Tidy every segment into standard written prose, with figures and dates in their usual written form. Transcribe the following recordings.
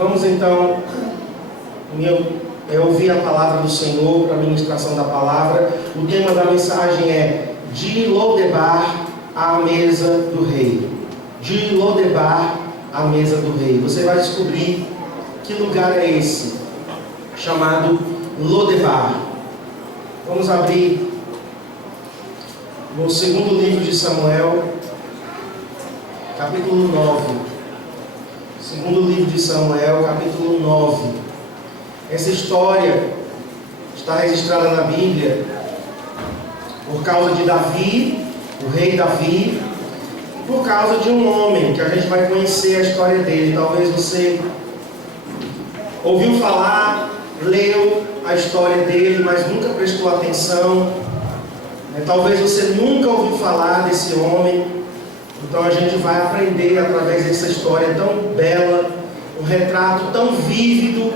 Vamos então ouvir a palavra do Senhor para a ministração da palavra. O tema da mensagem é de Lodebar à mesa do rei. De Lodebar à mesa do rei. Você vai descobrir que lugar é esse, chamado Lodebar. Vamos abrir no segundo livro de Samuel, capítulo 9. Segundo livro de Samuel, capítulo 9. Essa história está registrada na Bíblia por causa de Davi, o rei Davi, e por causa de um homem que a gente vai conhecer a história dele. Talvez você ouviu falar, leu a história dele, mas nunca prestou atenção. Talvez você nunca ouviu falar desse homem. Então a gente vai aprender através dessa história tão bela, um retrato tão vívido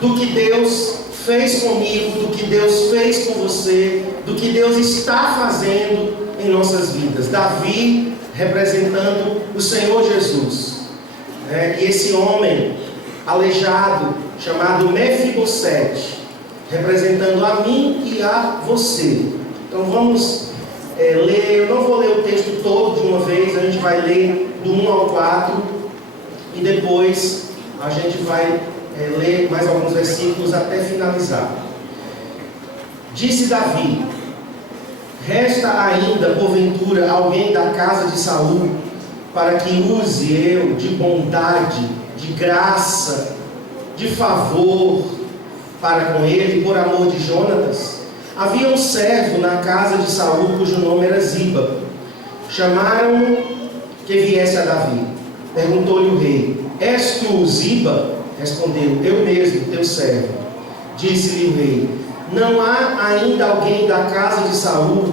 do que Deus fez comigo, do que Deus fez com você, do que Deus está fazendo em nossas vidas. Davi representando o Senhor Jesus. E esse homem aleijado, chamado Mefibosete, representando a mim e a você. Então vamos ler. Eu não vou ler o texto todo de uma vez, a gente vai ler do 1 ao 4 e depois a gente vai ler mais alguns versículos até finalizar. Disse Davi: resta ainda porventura alguém da casa de Saul, para que use eu de bondade, de graça, de favor para com ele, por amor de Jonatas? Havia um servo na casa de Saul, cujo nome era Ziba. Chamaram-no que viesse a Davi. Perguntou-lhe o rei: és tu Ziba? Respondeu: eu mesmo, teu servo. Disse-lhe o rei: não há ainda alguém da casa de Saul,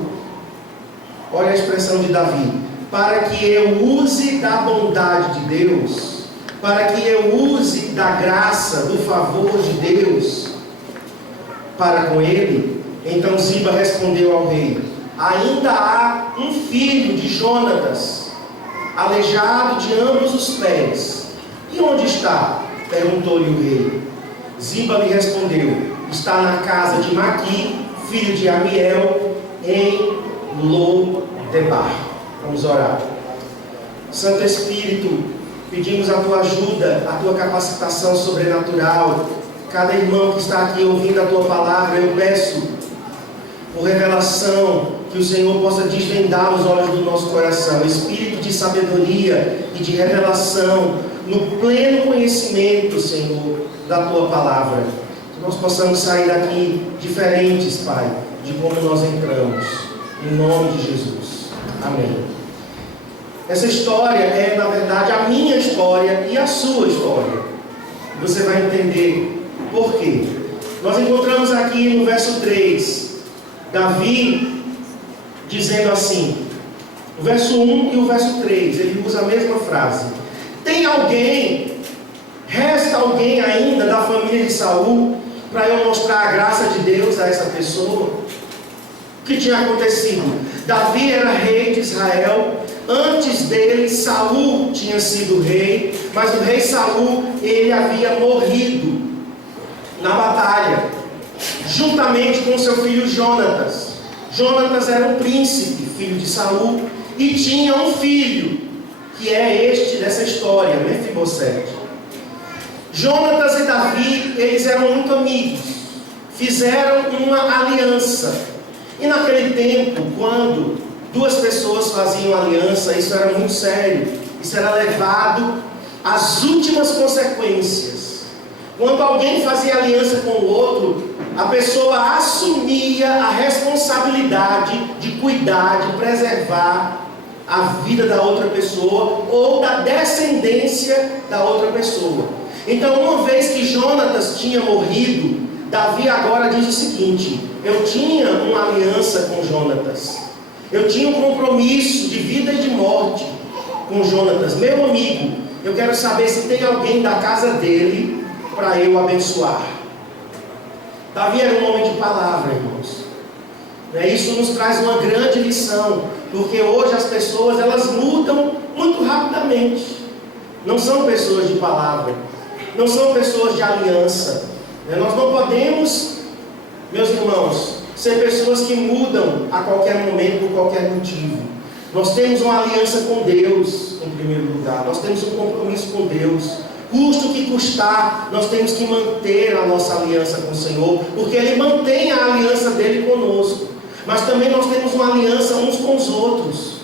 olha a expressão de Davi, para que eu use da bondade de Deus, para que eu use da graça, do favor de Deus para com ele? Então Ziba respondeu ao rei: ainda há um filho de Jonatas, aleijado de ambos os pés. E onde está? Perguntou-lhe o rei. Ziba lhe respondeu: está na casa de Maqui, filho de Amiel, em Lodebar. Vamos orar. Santo Espírito, pedimos a tua ajuda, a tua capacitação sobrenatural. Cada irmão que está aqui ouvindo a tua palavra, eu peço por revelação, que o Senhor possa desvendar os olhos do nosso coração, espírito de sabedoria e de revelação, no pleno conhecimento, Senhor, da tua palavra. Que nós possamos sair daqui diferentes, Pai, de como nós entramos, em nome de Jesus. Amém. Essa história é, na verdade, a minha história e a sua história. Você vai entender por quê. Nós encontramos aqui no verso 3, Davi dizendo assim, o verso 1 e o verso 3, ele usa a mesma frase: tem alguém, resta alguém ainda da família de Saul, para eu mostrar a graça de Deus a essa pessoa? O que tinha acontecido? Davi era rei de Israel. Antes dele, Saul tinha sido rei, mas o rei Saul, ele havia morrido na batalha, juntamente com seu filho Jonatas. Jonatas era um príncipe, filho de Saul, e tinha um filho, que é este dessa história, Mefibosete. Jonatas e Davi, eles eram muito amigos, fizeram uma aliança. E naquele tempo, quando duas pessoas faziam aliança, isso era muito sério, isso era levado às últimas consequências. Quando alguém fazia aliança com o outro, a pessoa assumia a responsabilidade de cuidar, de preservar a vida da outra pessoa ou da descendência da outra pessoa. Então, uma vez que Jonatas tinha morrido, Davi agora diz o seguinte: eu tinha uma aliança com Jonatas, eu tinha um compromisso de vida e de morte com Jonatas, meu amigo. Eu quero saber se tem alguém da casa dele para eu abençoar. Davi era um homem de palavra, irmãos. Isso nos traz uma grande lição, porque hoje as pessoas, elas mudam muito rapidamente. Não são pessoas de palavra. não são pessoas de aliança. Nós não podemos, meus irmãos, ser pessoas que mudam a qualquer momento, por qualquer motivo. Nós temos uma aliança com Deus, em primeiro lugar. Nós temos um compromisso com Deus. Custe o que custar, nós temos que manter a nossa aliança com o Senhor, porque Ele mantém a aliança dele conosco. Mas também nós temos uma aliança uns com os outros.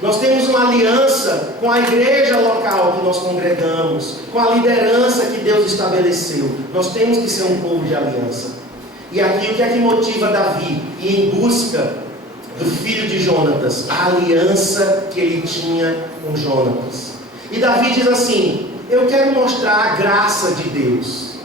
Nós temos uma aliança com a igreja local que nós congregamos, com a liderança que Deus estabeleceu. Nós temos que ser um povo de aliança. E aqui o que é que motiva Davi? Ir em busca do filho de Jonatas, a aliança que ele tinha com Jonatas. E Davi diz assim: eu quero mostrar a graça de Deus.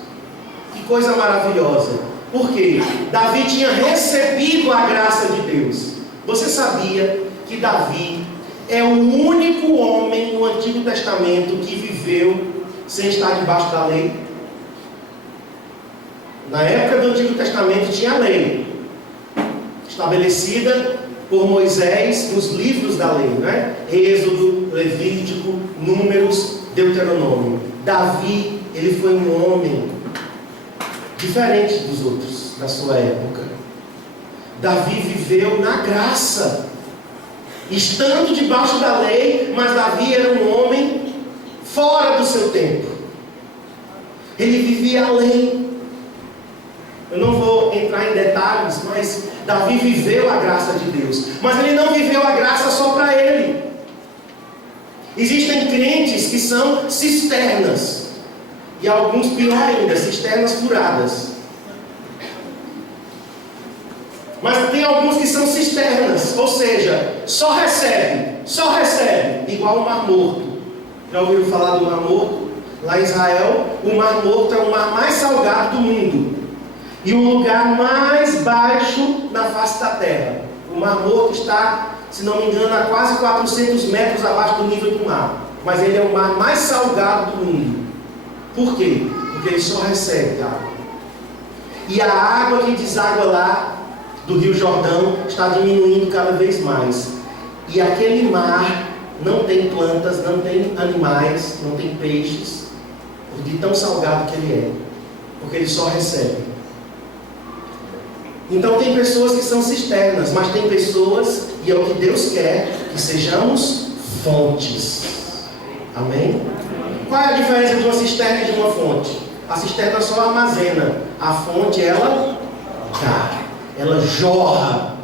Que coisa maravilhosa. Por quê? Davi tinha recebido a graça de Deus. Você sabia que Davi é o único homem no Antigo Testamento que viveu sem estar debaixo da lei? Na época do Antigo Testamento tinha a lei estabelecida por Moisés nos livros da lei, né? Êxodo, Levítico, Números, Deuteronômio. Davi, ele foi um homem diferente dos outros da sua época. Davi viveu na graça, estando debaixo da lei, mas Davi era um homem fora do seu tempo. Ele vivia além. Eu não vou entrar em detalhes, mas Davi viveu a graça de Deus. Mas ele não viveu a graça só para ele. Existem crentes que são cisternas, e alguns pior ainda, cisternas furadas. Mas tem alguns que são cisternas, ou seja, só recebe, igual o Mar Morto. Já ouviram falar do Mar Morto? Lá em Israel, o Mar Morto é o mar mais salgado do mundo e o lugar mais baixo na face da terra. O Mar Morto está, se não me engano, a quase 400 metros abaixo do nível do mar. Mas ele é o mar mais salgado do mundo. Por quê? Porque ele só recebe água. E a água que deságua lá do Rio Jordão está diminuindo cada vez mais. E aquele mar não tem plantas, não tem animais, não tem peixes, de tão salgado que ele é. Porque ele só recebe. Então tem pessoas que são cisternas, mas tem pessoas, e é o que Deus quer, que sejamos fontes. Amém? Qual é a diferença de uma cisterna e de uma fonte? A cisterna só armazena, a fonte ela dá, ela jorra,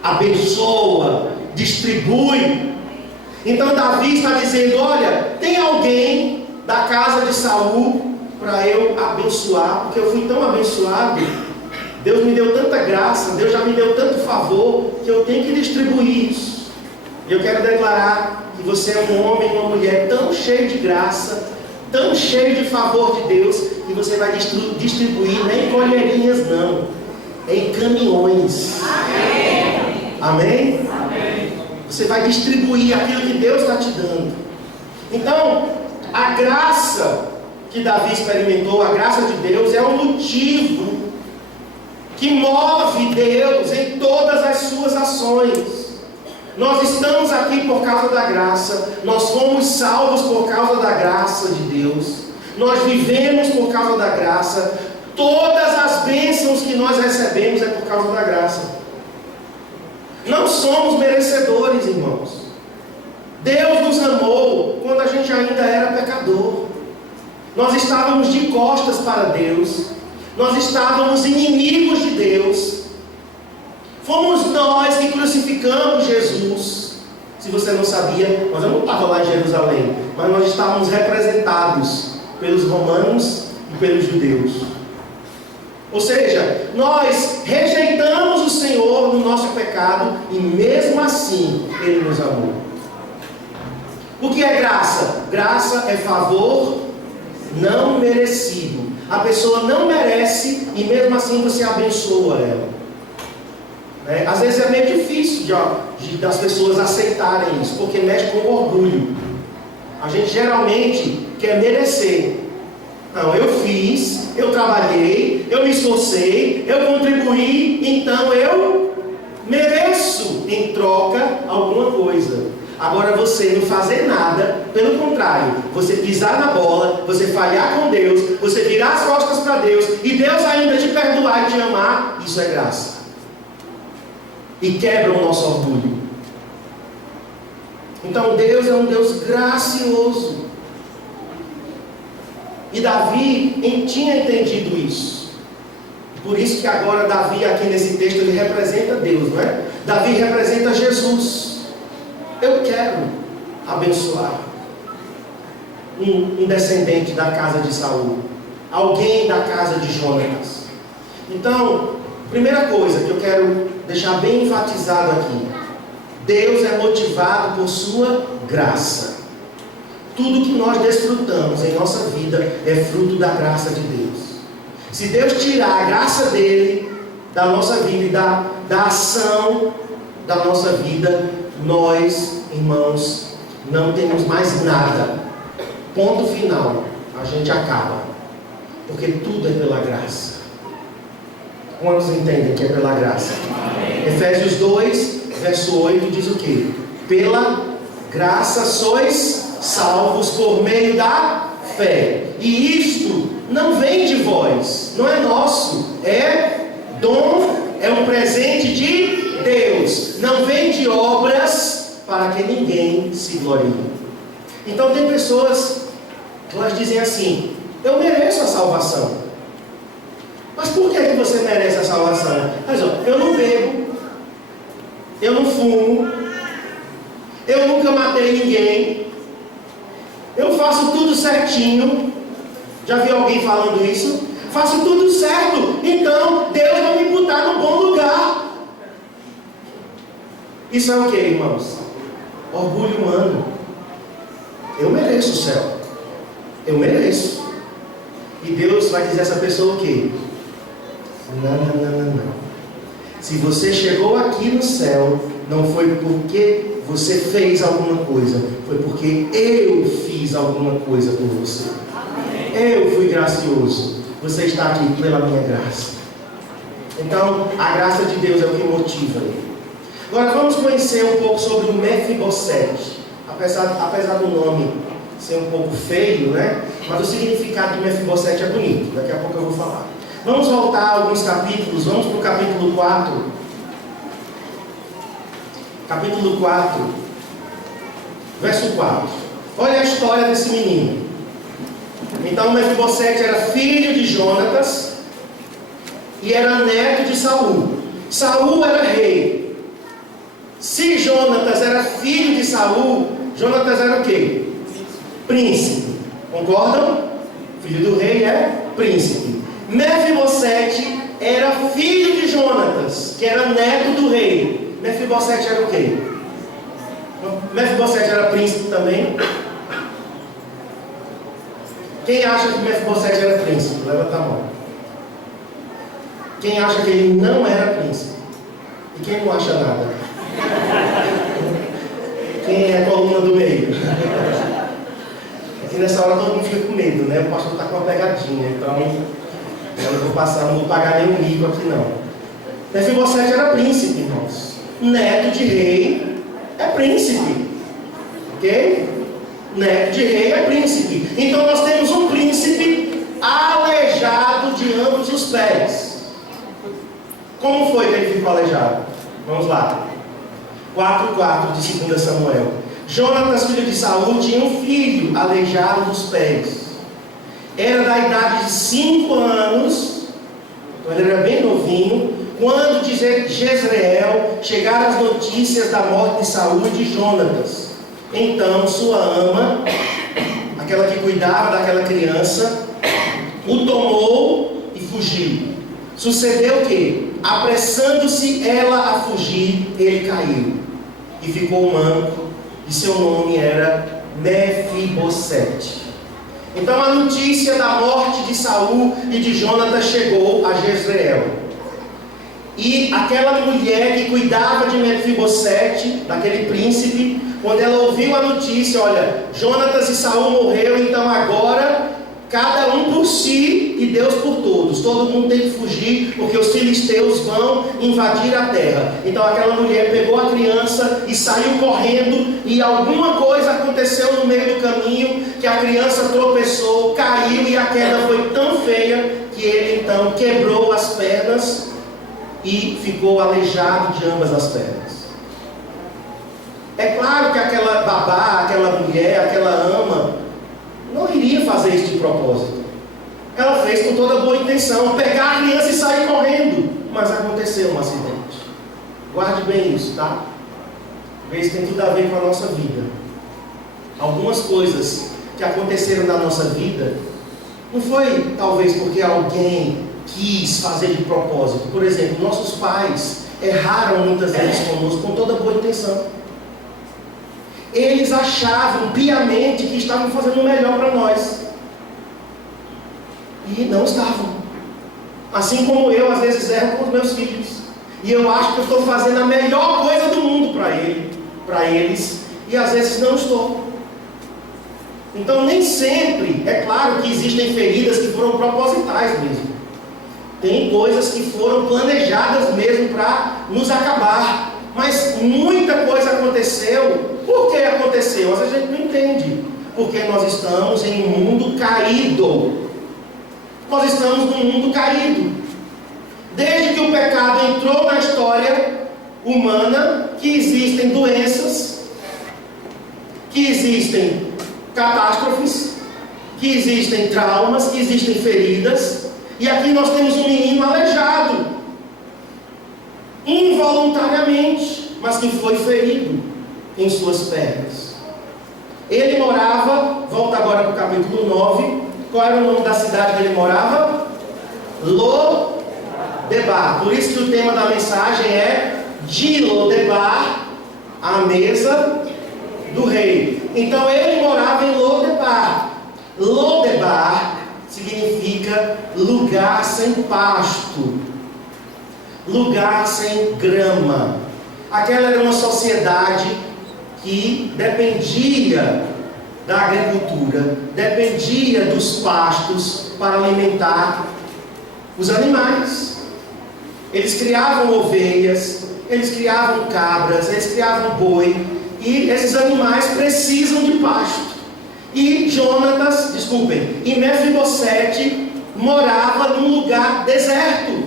abençoa, distribui. Então Davi está dizendo: olha, tem alguém da casa de Saul para eu abençoar, porque eu fui tão abençoado. Deus me deu tanta graça, Deus já me deu tanto favor, que eu tenho que distribuir isso. E eu quero declarar que você é um homem e uma mulher tão cheio de graça, tão cheio de favor de Deus, que você vai distribuir nem em colherinhas não, em caminhões. Amém? Amém? Amém. Você vai distribuir aquilo que Deus está te dando. Então, a graça que Davi experimentou, a graça de Deus, é o motivo que move Deus em todas as suas ações. Nós estamos aqui por causa da graça, nós fomos salvos por causa da graça de Deus, nós vivemos por causa da graça, todas as bênçãos que nós recebemos é por causa da graça. Não somos merecedores, irmãos. Deus nos amou quando a gente ainda era pecador. Nós estávamos de costas para Deus, nós estávamos inimigos de Deus. Fomos nós que crucificamos Jesus. Se você não sabia, nós não estávamos lá em Jerusalém, mas nós estávamos representados pelos romanos e pelos judeus. Ou seja, nós rejeitamos o Senhor no nosso pecado e mesmo assim Ele nos amou. O que é graça? Graça é favor não merecido. A pessoa não merece e mesmo assim você abençoa ela. Às vezes é meio difícil das pessoas aceitarem isso, porque mexe com o orgulho. A gente geralmente quer merecer. Não, eu fiz, eu trabalhei, eu me esforcei, eu contribuí, então eu mereço em troca alguma coisa. Agora você não fazer nada, pelo contrário, você pisar na bola, você falhar com Deus, você virar as costas para Deus, e Deus ainda te perdoar e te amar, isso é graça. E quebra o nosso orgulho. Então Deus é um Deus gracioso. E Davi tinha entendido isso. Por isso que agora Davi aqui nesse texto ele representa Deus, não é? Davi representa Jesus. Eu quero abençoar um descendente da casa de Saul, alguém da casa de Jonatas. Então, primeira coisa que eu quero deixar bem enfatizado aqui: Deus é motivado por sua graça. Tudo que nós desfrutamos em nossa vida é fruto da graça de Deus. Se Deus tirar a graça dele da nossa vida e da ação da nossa vida, nós, irmãos, não temos mais nada. Ponto final. A gente acaba. Porque tudo é pela graça. Quantos entendem que é pela graça? Amém. Efésios 2, verso 8 diz o quê? Pela graça sois salvos por meio da fé. E isto não vem de vós, não é nosso, é dom, é um presente de Deus. Não vem de obras para que ninguém se glorie. Então tem pessoas que elas dizem assim: eu mereço a salvação. Mas por que você merece a salvação? Mas ó, eu não bebo, eu não fumo, eu nunca matei ninguém, eu faço tudo certinho. Já viu alguém falando isso? Faço tudo certo, então Deus vai me botar no bom lugar. Isso é o que, irmãos? Orgulho humano. Eu mereço o céu. Eu mereço. E Deus vai dizer a essa pessoa o quê? Não. Se você chegou aqui no céu, não foi porque você fez alguma coisa, foi porque eu fiz alguma coisa por você. Eu fui gracioso. Você está aqui pela minha graça. Então, a graça de Deus é o que motiva ele. Agora vamos conhecer um pouco sobre o Mefibosete. Apesar do nome ser um pouco feio, né? Mas o significado de Mefibosete é bonito. Daqui a pouco eu vou falar. Vamos voltar alguns capítulos. Vamos para o capítulo 4. Capítulo 4, verso 4. Olha a história desse menino. Então Mefibosete era filho de Jonatas e era neto de Saul. Saul era rei. Se Jonatas era filho de Saul, Jonatas era o quê? Príncipe. Concordam? Filho do rei é príncipe. Mefibosete era filho de Jonatas, que era neto do rei. Mefibosete era o quê? Mefibosete era príncipe também. Quem acha que Mefibosete era príncipe? Levanta a mão. Quem acha que ele não era príncipe? E quem não acha nada? Quem é a coluna do meio? Aqui nessa hora todo mundo fica com medo, né? O pastor está com uma pegadinha, então eu não vou passar, não vou pagar nenhum mico aqui não. Mefibosete era príncipe, irmãos. Neto de rei é príncipe. Ok? Neto de rei é príncipe. Então nós temos um príncipe aleijado de ambos os pés. Como foi que ele ficou aleijado? Vamos lá. 4:4 de 2 Samuel. Jonatas, filho de Saul, tinha um filho aleijado dos pés. Era da idade de 5 anos. Então ele era bem novinho. Quando de Jezreel chegaram as notícias da morte de Saul e de Jonatas, então sua ama, aquela que cuidava daquela criança, o tomou e fugiu. Sucedeu que, apressando-se ela a fugir, ele caiu e ficou manco, e seu nome era Mefibosete. Então a notícia da morte de Saul e de Jonatas chegou a Jezreel. E aquela mulher que cuidava de Mefibosete, daquele príncipe, quando ela ouviu a notícia, olha, Jonatas e Saul morreram, então agora cada um por si e Deus por todos. todo mundo tem que fugir, porque os filisteus vão invadir a terra. Então aquela mulher pegou a criança e saiu correndo, e alguma coisa aconteceu no meio do caminho, que a criança tropeçou, caiu, e a queda foi tão feia, que ele então quebrou as pernas, e ficou aleijado de ambas as pernas. É claro que aquela babá, aquela mulher, aquela ama, não iria fazer isso de propósito. Ela fez com toda boa intenção, pegar a criança e sair correndo. Mas aconteceu um acidente. Guarde bem isso, tá? Isso tem tudo a ver com a nossa vida. Algumas coisas que aconteceram na nossa vida, não foi talvez porque alguém quis fazer de propósito. Por exemplo, nossos pais erraram muitas vezes conosco com toda boa intenção. Eles achavam piamente que estavam fazendo o melhor para nós. E não estavam. Assim como eu, às vezes, erro com os meus filhos. E eu acho que eu estou fazendo a melhor coisa do mundo para eles. E às vezes não estou. Então nem sempre, é claro que existem feridas que foram propositais mesmo. Tem coisas que foram planejadas mesmo para nos acabar. Mas muita coisa aconteceu. Por que aconteceu? Às vezes a gente não entende. Porque nós estamos em um mundo caído. Nós estamos num mundo caído. Desde que o pecado entrou na história humana, que existem doenças, que existem catástrofes, que existem traumas, que existem feridas. E aqui nós temos um menino aleijado, involuntariamente, mas que foi ferido em suas pernas. Ele morava, volta agora para o capítulo 9, qual era o nome da cidade que ele morava? Lodebar. Por isso que o tema da mensagem é de Lodebar, a mesa do rei. Então ele morava em Lodebar. Lodebar significa lugar sem pasto, lugar sem grama. Aquela era uma sociedade que dependia da agricultura, dependia dos pastos para alimentar os animais. Eles criavam ovelhas, eles criavam cabras, eles criavam boi, e esses animais precisam de pasto. E e Mefibosete morava num lugar deserto,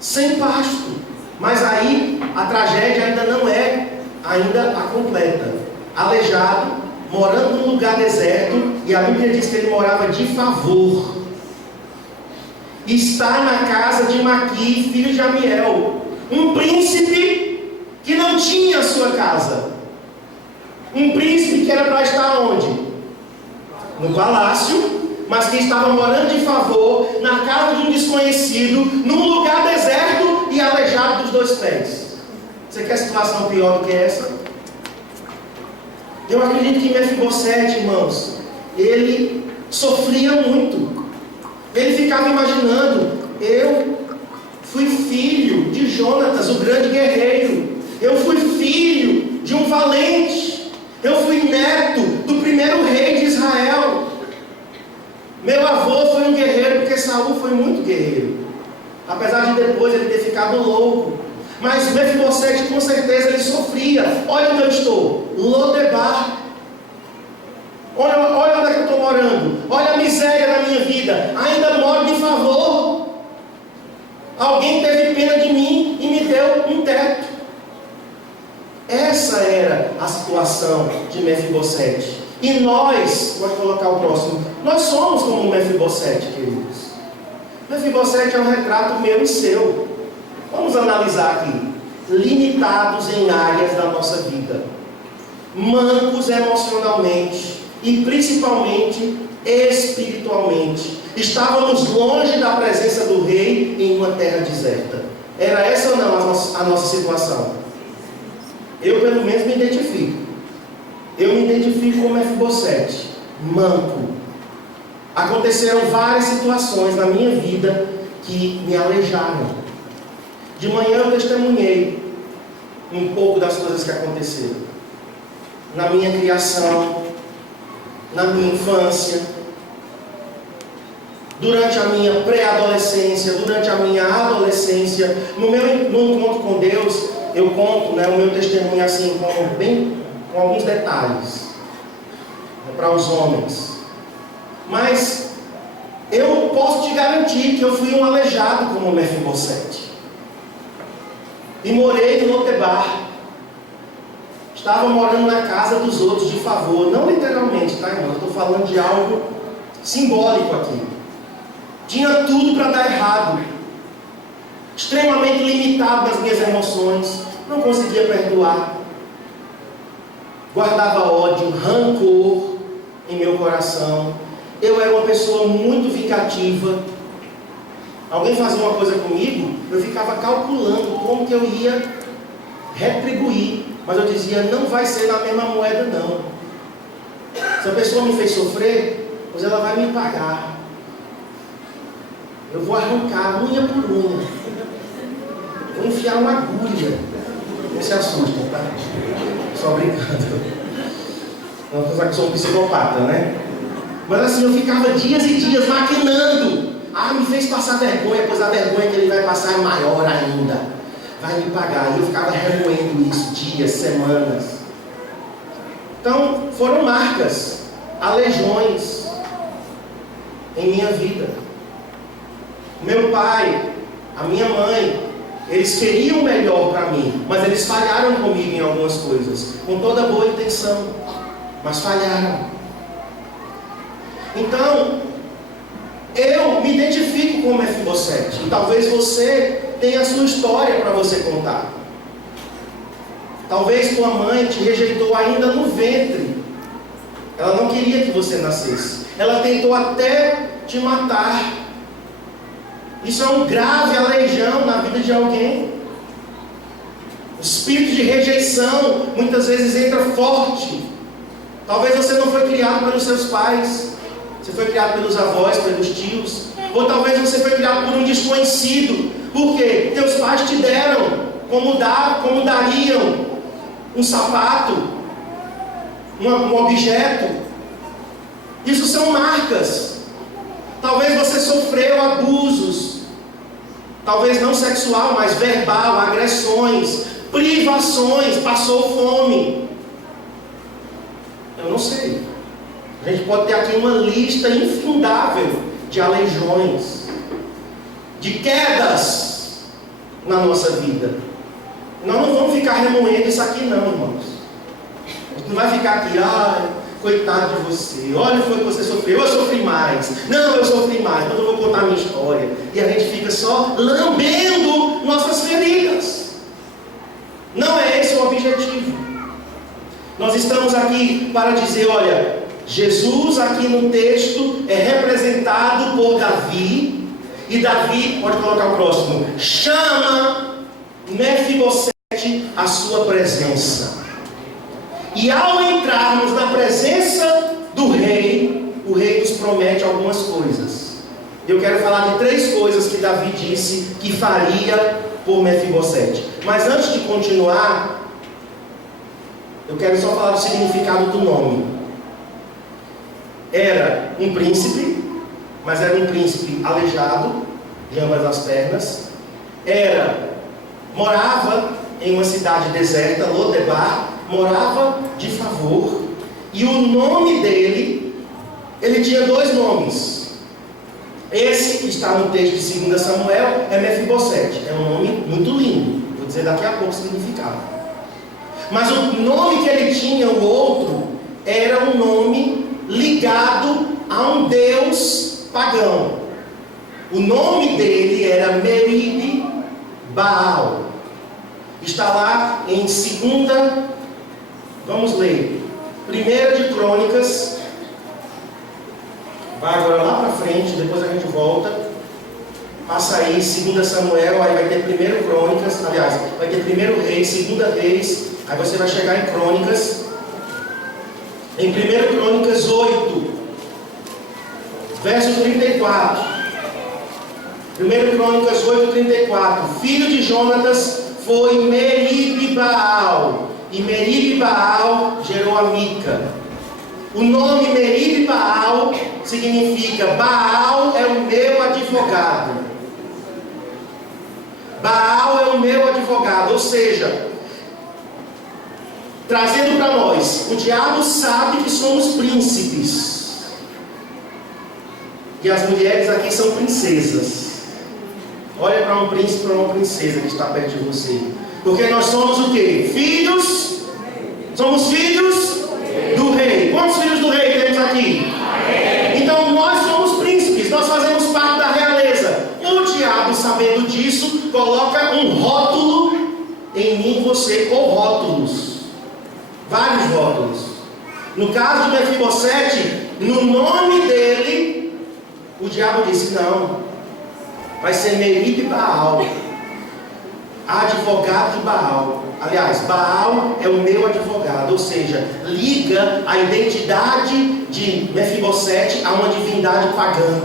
sem pasto. Mas aí a tragédia ainda não é a completa. Aleijado, morando num lugar deserto, e a Bíblia diz que ele morava de favor. Está na casa de Maqui, filho de Amiel, um príncipe que não tinha sua casa. Um príncipe que era para estar onde? No palácio, mas que estava morando de favor na casa de um desconhecido, num lugar deserto e aleijado dos dois pés. Você quer situação pior do que essa? Eu acredito que Mefibosete, irmãos, ele sofria muito. Ele ficava imaginando: eu fui filho de Jonatas, o grande guerreiro. Eu fui filho de um valente. Eu fui neto do primeiro rei de Israel. Meu avô foi um guerreiro, porque Saul foi muito guerreiro, apesar de depois ele ter ficado louco. Mas Mefibosete, com certeza, ele sofria. Olha onde eu estou, Lodebar. Olha onde é que eu estou morando. Olha a miséria da minha vida. Ainda moro de favor. Alguém teve pena de mim e me deu um teto. Essa era a situação de Mefibosete. E nós, pode colocar o próximo, nós somos como Mefibosete, queridos. Mefibosete é um retrato meu e seu. Vamos analisar aqui. Limitados em áreas da nossa vida, mancos emocionalmente e principalmente espiritualmente. Estávamos longe da presença do rei em uma terra deserta. Era essa ou não a nossa situação? Eu pelo menos me identifico. Eu me identifico como Mefibosete, manco. Aconteceram várias situações na minha vida que me aleijaram. De manhã eu testemunhei um pouco das coisas que aconteceram na minha criação, na minha infância. durante a minha pré-adolescência, durante a minha adolescência. No encontro com Deus, eu conto, né, o meu testemunho assim, com alguns detalhes, né, para os homens. Mas eu posso te garantir que eu fui um aleijado como Mefibosete. E morei em Lodebar. Estava morando na casa dos outros de favor. Não literalmente, tá, irmão? Eu estou falando de algo simbólico aqui. Tinha tudo para dar errado. Extremamente limitado nas minhas emoções. Não conseguia perdoar. Guardava ódio, rancor em meu coração. Eu era uma pessoa muito vingativa. Alguém fazia uma coisa comigo, eu ficava calculando como que eu ia retribuir. Mas eu dizia, não vai ser na mesma moeda não. Se a pessoa me fez sofrer, pois ela vai me pagar. Eu vou arrancar unha por unha. Vou enfiar uma agulha. Não se assustem, tá? Só brincando. Não vou pensar que eu sou um psicopata, né? Mas assim, eu ficava dias e dias maquinando. Me fez passar vergonha, pois a vergonha que ele vai passar é maior ainda. Vai me pagar. E eu ficava remoendo isso dias, semanas. Então, foram marcas, aleijões em minha vida. Meu pai, a minha mãe, eles queriam o melhor para mim, mas eles falharam comigo em algumas coisas, com toda boa intenção, mas falharam. Então, eu me identifico com Mefibosete, e talvez você tenha a sua história para você contar. Talvez tua mãe te rejeitou ainda no ventre. Ela não queria que você nascesse. Ela tentou até te matar. Isso é um grave aleijão na vida de alguém. O espírito de rejeição muitas vezes entra forte. Talvez você não foi criado pelos seus pais. Você foi criado pelos avós, pelos tios. Ou talvez você foi criado por um desconhecido. Por quê? Teus pais te deram como dariam um sapato, um objeto. Isso são marcas. Talvez você sofreu abusos, talvez não sexual, mas verbal, agressões, privações, passou fome. Eu não sei. A gente pode ter aqui uma lista infindável de aleijões, de quedas na nossa vida. Nós não vamos ficar remoendo isso aqui não, irmãos. A gente não vai ficar aqui, coitado de você, olha foi que você sofreu, eu sofri mais. Não, eu sofri mais, mas eu vou contar a minha história. E a gente fica só lambendo nossas feridas. Não é esse o objetivo. Nós estamos aqui para dizer, olha, Jesus aqui no texto é representado por Davi. E Davi, pode colocar o próximo, chama Mefibosete à sua presença. E ao entrarmos na presença do rei, o rei nos promete algumas coisas. Eu quero falar de 3 coisas que Davi disse que faria por Mefibosete. Mas antes de continuar, eu quero só falar o significado do nome. Era um príncipe, mas era um príncipe aleijado de ambas as pernas. Morava em uma cidade deserta, Lodebar, morava de favor. E o nome dele, ele tinha 2 nomes. Esse que está no texto de 2 Samuel é Mefibosete. É um nome muito lindo. Vou dizer daqui a pouco o significado. Mas o nome que ele tinha, o outro, era um nome ligado a um deus pagão. O nome dele era Meribe-Baal. Está lá em 2, vamos ler, 1 de Crônicas. Vai agora lá para frente, depois a gente volta. Passa aí 2 Samuel, aí vai ter 1 Crônicas, aliás, vai ter 1 Reis, 2 Reis, aí você vai chegar em Crônicas. Em 1 Crônicas 8, verso 34. 1 Crônicas 8, 34. Filho de Jonatas foi Meribe-Baal. E Meribe-Baal gerou a Mica. O nome Meribe-Baal significa Baal é o meu advogado. Baal é o meu advogado, ou seja, trazendo para nós, o diabo sabe que somos príncipes. E as mulheres aqui são princesas. Olha para um príncipe, para uma princesa que está perto de você. Porque nós somos o quê? Filhos? Somos filhos do rei. Quantos filhos do rei temos aqui? Então nós somos príncipes, nós fazemos parte da realeza. O diabo, sabendo disso, coloca um rótulo em mim e você, ou rótulos. Vários rótulos. No caso de Mefibosete, no nome dele, o diabo disse: não, vai ser Merib Baal, advogado de Baal. Aliás, Baal é o meu advogado, ou seja, liga a identidade de Mefibosete a uma divindade pagã.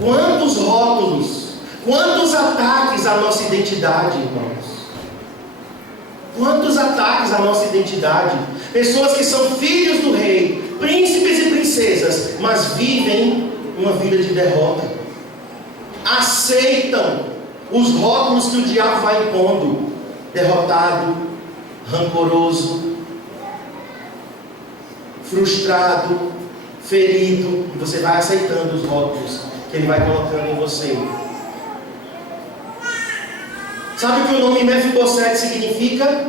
Quantos rótulos, quantos ataques à nossa identidade, irmãos. Quantos ataques à nossa identidade. Pessoas que são filhos do rei, príncipes e princesas, mas vivem uma vida de derrota. Aceitam os rótulos que o diabo vai impondo: derrotado, rancoroso, frustrado, ferido. E você vai aceitando os rótulos que ele vai colocando em você. Sabe o que o nome Mefibosete significa?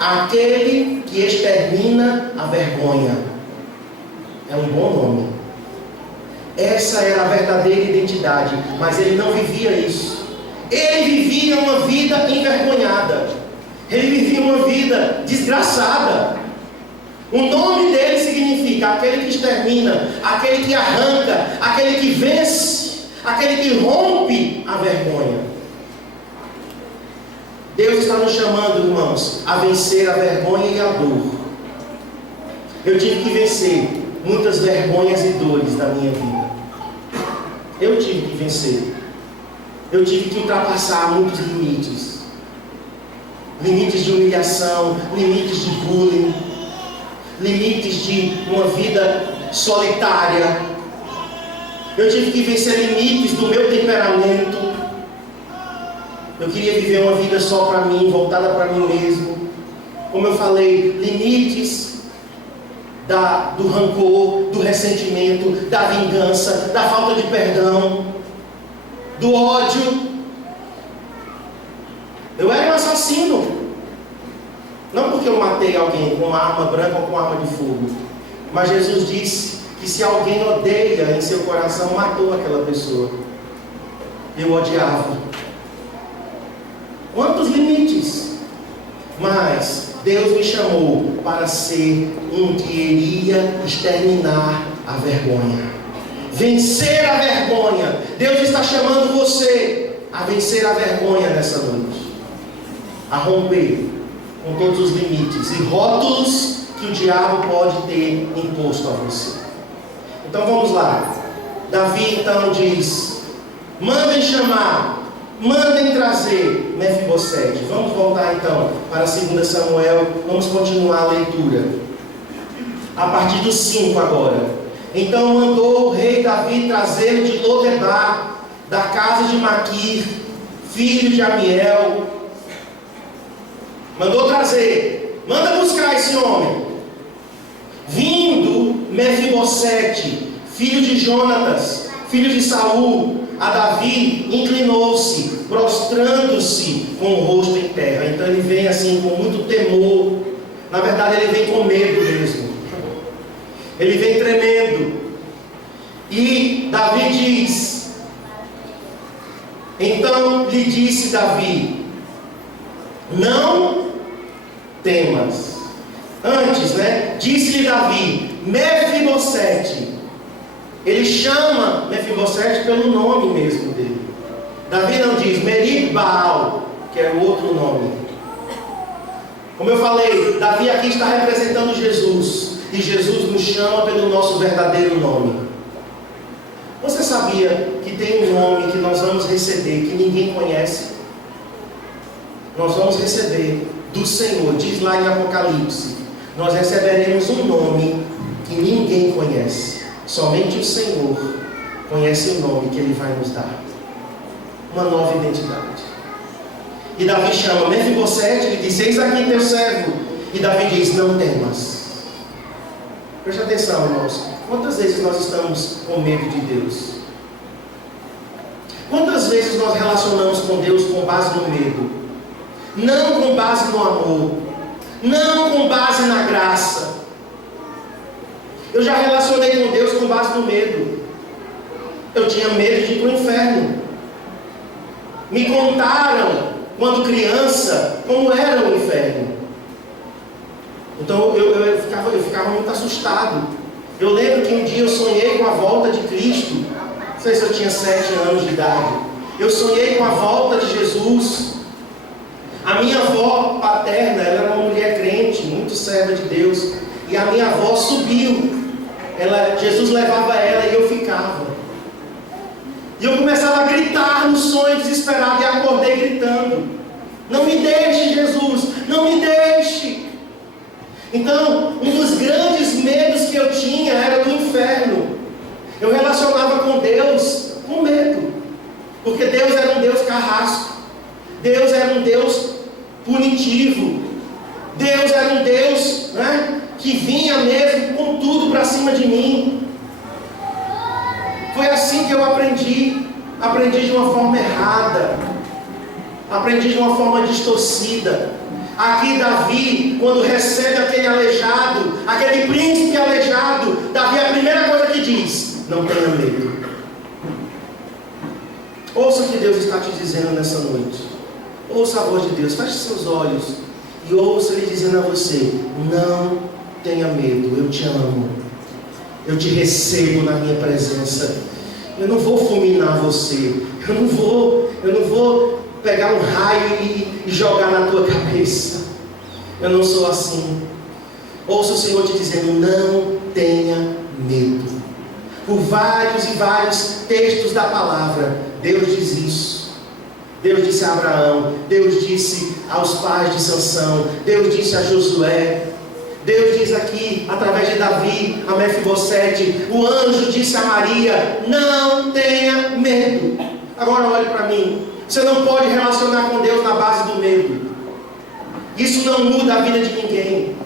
Aquele que extermina a vergonha. É um bom nome. Essa era a verdadeira identidade, mas ele não vivia isso. Ele vivia uma vida envergonhada. Ele vivia uma vida desgraçada. O nome dele significa aquele que extermina, aquele que arranca, aquele que vence, aquele que rompe a vergonha. Deus está nos chamando, irmãos, a vencer a vergonha e a dor. Eu tive que vencer muitas vergonhas e dores da minha vida. Eu tive que vencer. Eu tive que ultrapassar muitos limites. Limites de humilhação, limites de bullying, limites de uma vida solitária. Eu tive que vencer limites do meu temperamento. Eu queria viver uma vida só para mim, voltada para mim mesmo. Como eu falei, limites do rancor, do ressentimento, da vingança, da falta de perdão, do ódio. Eu era um assassino. Não porque eu matei alguém com uma arma branca ou com arma de fogo. Mas Jesus disse que se alguém odeia em seu coração, matou aquela pessoa. Eu odiava. Quantos limites? Mas Deus me chamou para ser um que iria exterminar a vergonha. Vencer a vergonha. Deus está chamando você a vencer a vergonha nessa noite. A romper com todos os limites e rótulos que o diabo pode ter imposto a você. Então vamos lá. Davi então diz: mandem chamar, mandem trazer Mefibosete. Vamos voltar então para 2 Samuel. Vamos continuar a leitura. A partir do 5 agora. Então mandou o rei Davi trazê-lo de Lodebar, da casa de Maquir, filho de Amiel. Mandou trazer. Manda buscar esse homem. Vindo Mefibosete, filho de Jonatas, filho de Saul, a Davi, inclinou-se, prostrando-se com o rosto em terra. Então ele vem assim com muito temor. Na verdade ele vem com medo mesmo. Ele vem tremendo. E Davi diz: então lhe disse Davi: não temas. Antes, disse-lhe Davi: Mefibosete. Ele chama Mefibosete pelo nome mesmo dele. Davi não diz Merib Baal, que é o outro nome. Como eu falei, Davi aqui está representando Jesus. E Jesus nos chama pelo nosso verdadeiro nome. Você sabia que tem um nome que nós vamos receber, que ninguém conhece? Nós vamos receber do Senhor. Diz lá em Apocalipse: nós receberemos um nome que ninguém conhece. Somente o Senhor conhece o nome que Ele vai nos dar. Uma nova identidade. E Davi chama Mefibosete, ele diz: eis aqui teu servo. E Davi diz: não temas. Preste atenção, irmãos. Quantas vezes nós estamos com medo de Deus? Quantas vezes nós relacionamos com Deus com base no medo? Não com base no amor. Não com base na graça. Eu já relacionei com Deus com base no medo. Eu tinha medo de ir para o inferno. Me contaram, quando criança, como era o inferno. Então eu ficava muito assustado. Eu lembro que um dia eu sonhei com a volta de Cristo. Não sei se eu tinha 7 anos de idade. Eu sonhei com a volta de Jesus. A minha avó paterna, ela era uma mulher crente, muito serva de Deus. E a minha avó subiu. Jesus levava ela e eu ficava. E eu começava a gritar no sonho desesperado. E acordei gritando: não me deixe, Jesus, não me deixe. Então, um dos grandes medos que eu tinha era do inferno. Eu relacionava com Deus com medo. Porque Deus era um Deus carrasco. Deus era um Deus punitivo. Deus era um Deus, né, que vinha mesmo com tudo para cima de mim. Foi assim que eu aprendi. Aprendi de uma forma errada. Aprendi de uma forma distorcida. Aqui Davi, quando recebe aquele aleijado, aquele príncipe aleijado, Davi, a primeira coisa que diz: não tenha medo. Ouça o que Deus está te dizendo nessa noite. Ouça a voz de Deus, feche seus olhos e ouça Ele dizendo a você: não tenha medo, eu te amo, eu te recebo na minha presença. Eu não vou fulminar você, eu não vou pegar um raio e jogar na tua cabeça. Eu não sou assim. Ouça o Senhor te dizendo: não tenha medo. Por vários e vários textos da palavra, Deus diz isso. Deus disse a Abraão, Deus disse aos pais de Sansão, Deus disse a Josué, Deus diz aqui, através de Davi, a Mefibosete, o anjo disse a Maria: não tenha medo. Agora olhe para mim. Você não pode relacionar com Deus na base do medo. Isso não muda a vida de ninguém.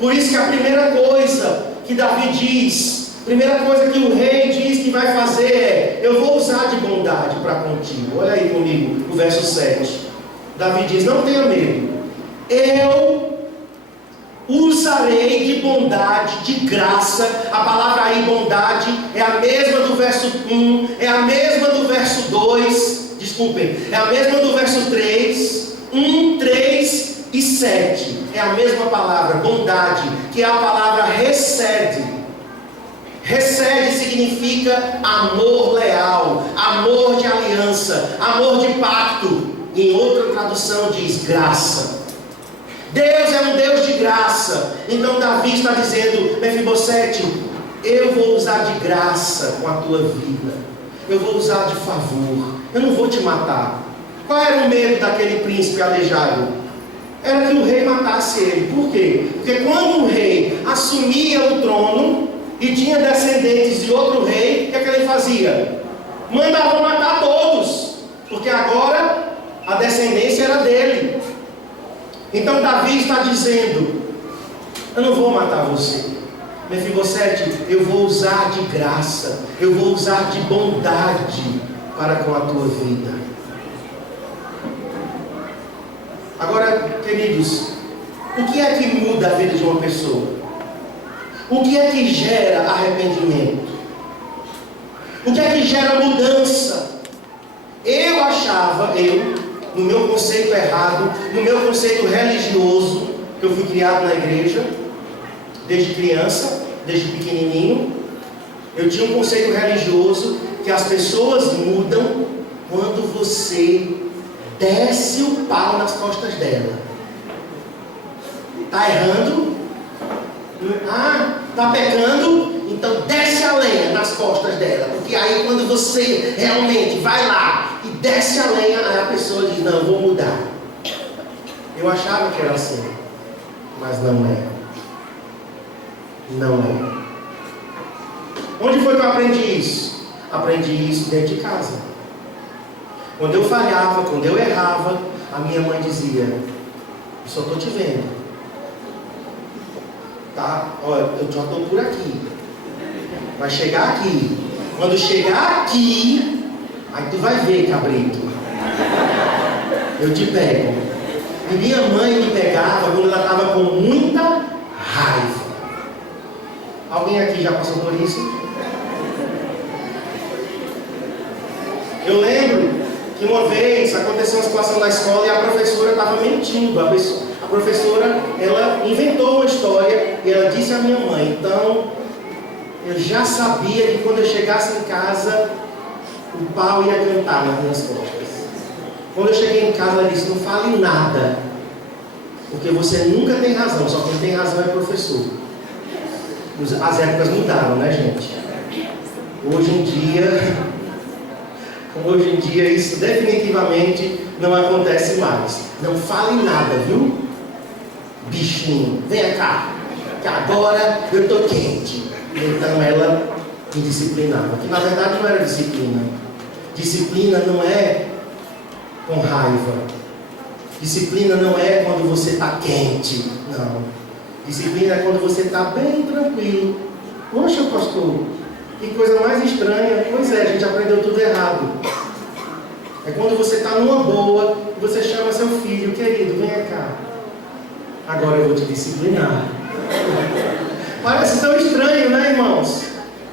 Por isso que a primeira coisa que Davi diz, a primeira coisa que o rei diz que vai fazer é: eu vou usar de bondade para contigo. Olha aí comigo, o verso 7. Davi diz: não tenha medo. Eu usarei de bondade, de graça. A palavra aí, bondade, é a mesma do verso 1, é a mesma do verso 2. Desculpem, é a mesma do verso 3, 1, 3 e 7. É a mesma palavra, bondade, que é a palavra recede. Recede significa amor leal, amor de aliança, amor de pacto. Em outra tradução diz graça. Deus é um Deus de graça. Então Davi está dizendo: Mefibosete, eu vou usar de graça com a tua vida. Eu vou usar de favor. Eu não vou te matar. Qual era o medo daquele príncipe aleijado? Era que o rei matasse ele. Por quê? Porque quando o rei assumia o trono e tinha descendentes de outro rei, o que é que ele fazia? Mandava matar todos, porque agora a descendência era dele. Então Davi está dizendo: eu não vou matar você, Mefibosete, eu vou usar de graça, eu vou usar de bondade para com a tua vida. Agora, queridos, o que é que muda a vida de uma pessoa? O que é que gera arrependimento? O que é que gera mudança? Eu achava, no meu conceito errado, no meu conceito religioso, que eu fui criado na igreja, desde criança, desde pequenininho, eu tinha um conceito religioso que as pessoas mudam quando você desce o pau nas costas dela. Está errando? Está pecando? Então desce a lenha nas costas dela. Porque aí quando você realmente vai lá e desce a lenha, aí a pessoa diz: não, eu vou mudar. Eu achava que era assim, mas não é. Não é. Onde foi que eu aprendi isso? Aprendi isso dentro de casa. Quando eu falhava, quando eu errava, a minha mãe dizia: eu só estou te vendo, tá? Olha, eu já estou por aqui, vai chegar aqui. Quando chegar aqui, aí tu vai ver, cabrito, eu te pego. E minha mãe me pegava quando ela estava com muita raiva. Alguém aqui já passou por isso? Eu lembro que uma vez aconteceu uma situação na escola e a professora estava mentindo. A professora, ela inventou uma história e ela disse à minha mãe: então, eu já sabia que quando eu chegasse em casa, o pau ia cantar nas minhas costas. Quando eu cheguei em casa, ela disse: não fale nada, porque você nunca tem razão, só quem tem razão é o professor. As épocas mudaram, né, gente? Hoje em dia isso definitivamente não acontece mais. Não fale nada, viu? Bichinho, venha cá, que agora eu estou quente. Então ela me disciplinava, que na verdade não era disciplina. Disciplina não é com raiva. Disciplina não é quando você está quente, não. Disciplina é quando você está bem tranquilo. Poxa, pastor, que coisa mais estranha. Pois é, a gente aprendeu tudo errado. É quando você está numa boa e você chama seu filho: querido, venha cá, agora eu vou te disciplinar. Parece tão estranho, né, irmãos?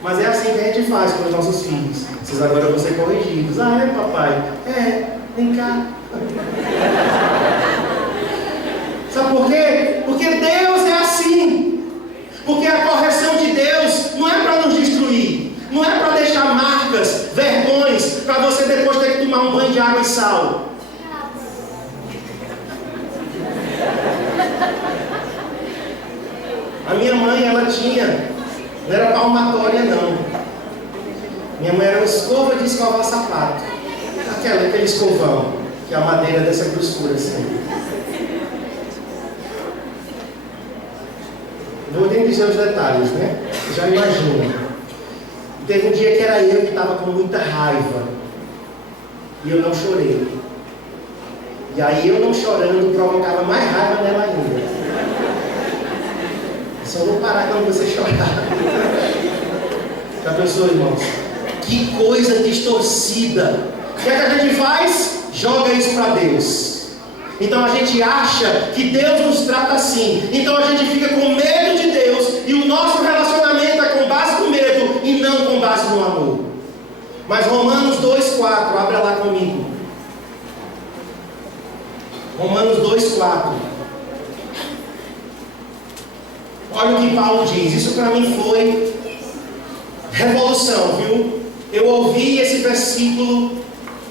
Mas é assim que a gente faz com os nossos filhos. Vocês agora vão ser corrigidos. Ah, é, papai? É, vem cá. Sabe por quê? Porque Deus é assim. Porque a correção de Deus não é para nos destruir, não é para deixar marcas, vergonhas, para você depois ter que tomar um banho de água e sal. A minha mãe, ela tinha, não era palmatória não. Minha mãe era uma escova de escovar sapato. Aquele escovão, que é a madeira dessa grossura assim. Não vou nem dizer os detalhes, né? Já imagina. Teve um dia que era eu que estava com muita raiva e eu não chorei. E aí eu não chorando provocava mais raiva nela ainda. Só vou parar quando você chorar. Já pensou, irmãos? Que coisa distorcida. O que é que a gente faz? Joga isso para Deus. Então a gente acha que Deus nos trata assim. Então a gente fica com medo de Deus. E o nosso relacionamento é com base no medo e não com base no amor. Mas Romanos 2,4, abra lá comigo. Romanos 2,4. Olha o que Paulo diz. Isso para mim foi revolução, viu? Eu ouvi esse versículo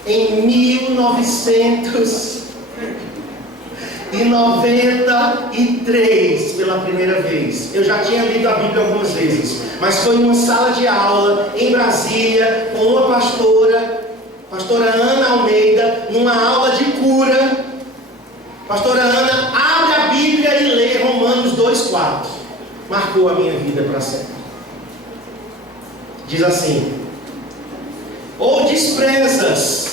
em 1993 pela primeira vez. Eu já tinha lido a Bíblia algumas vezes, mas foi em uma sala de aula em Brasília com uma pastora Ana Almeida, numa aula de cura. Pastora Ana abre a Bíblia e lê Romanos 2,4. Marcou a minha vida para sempre. Diz assim: ou desprezas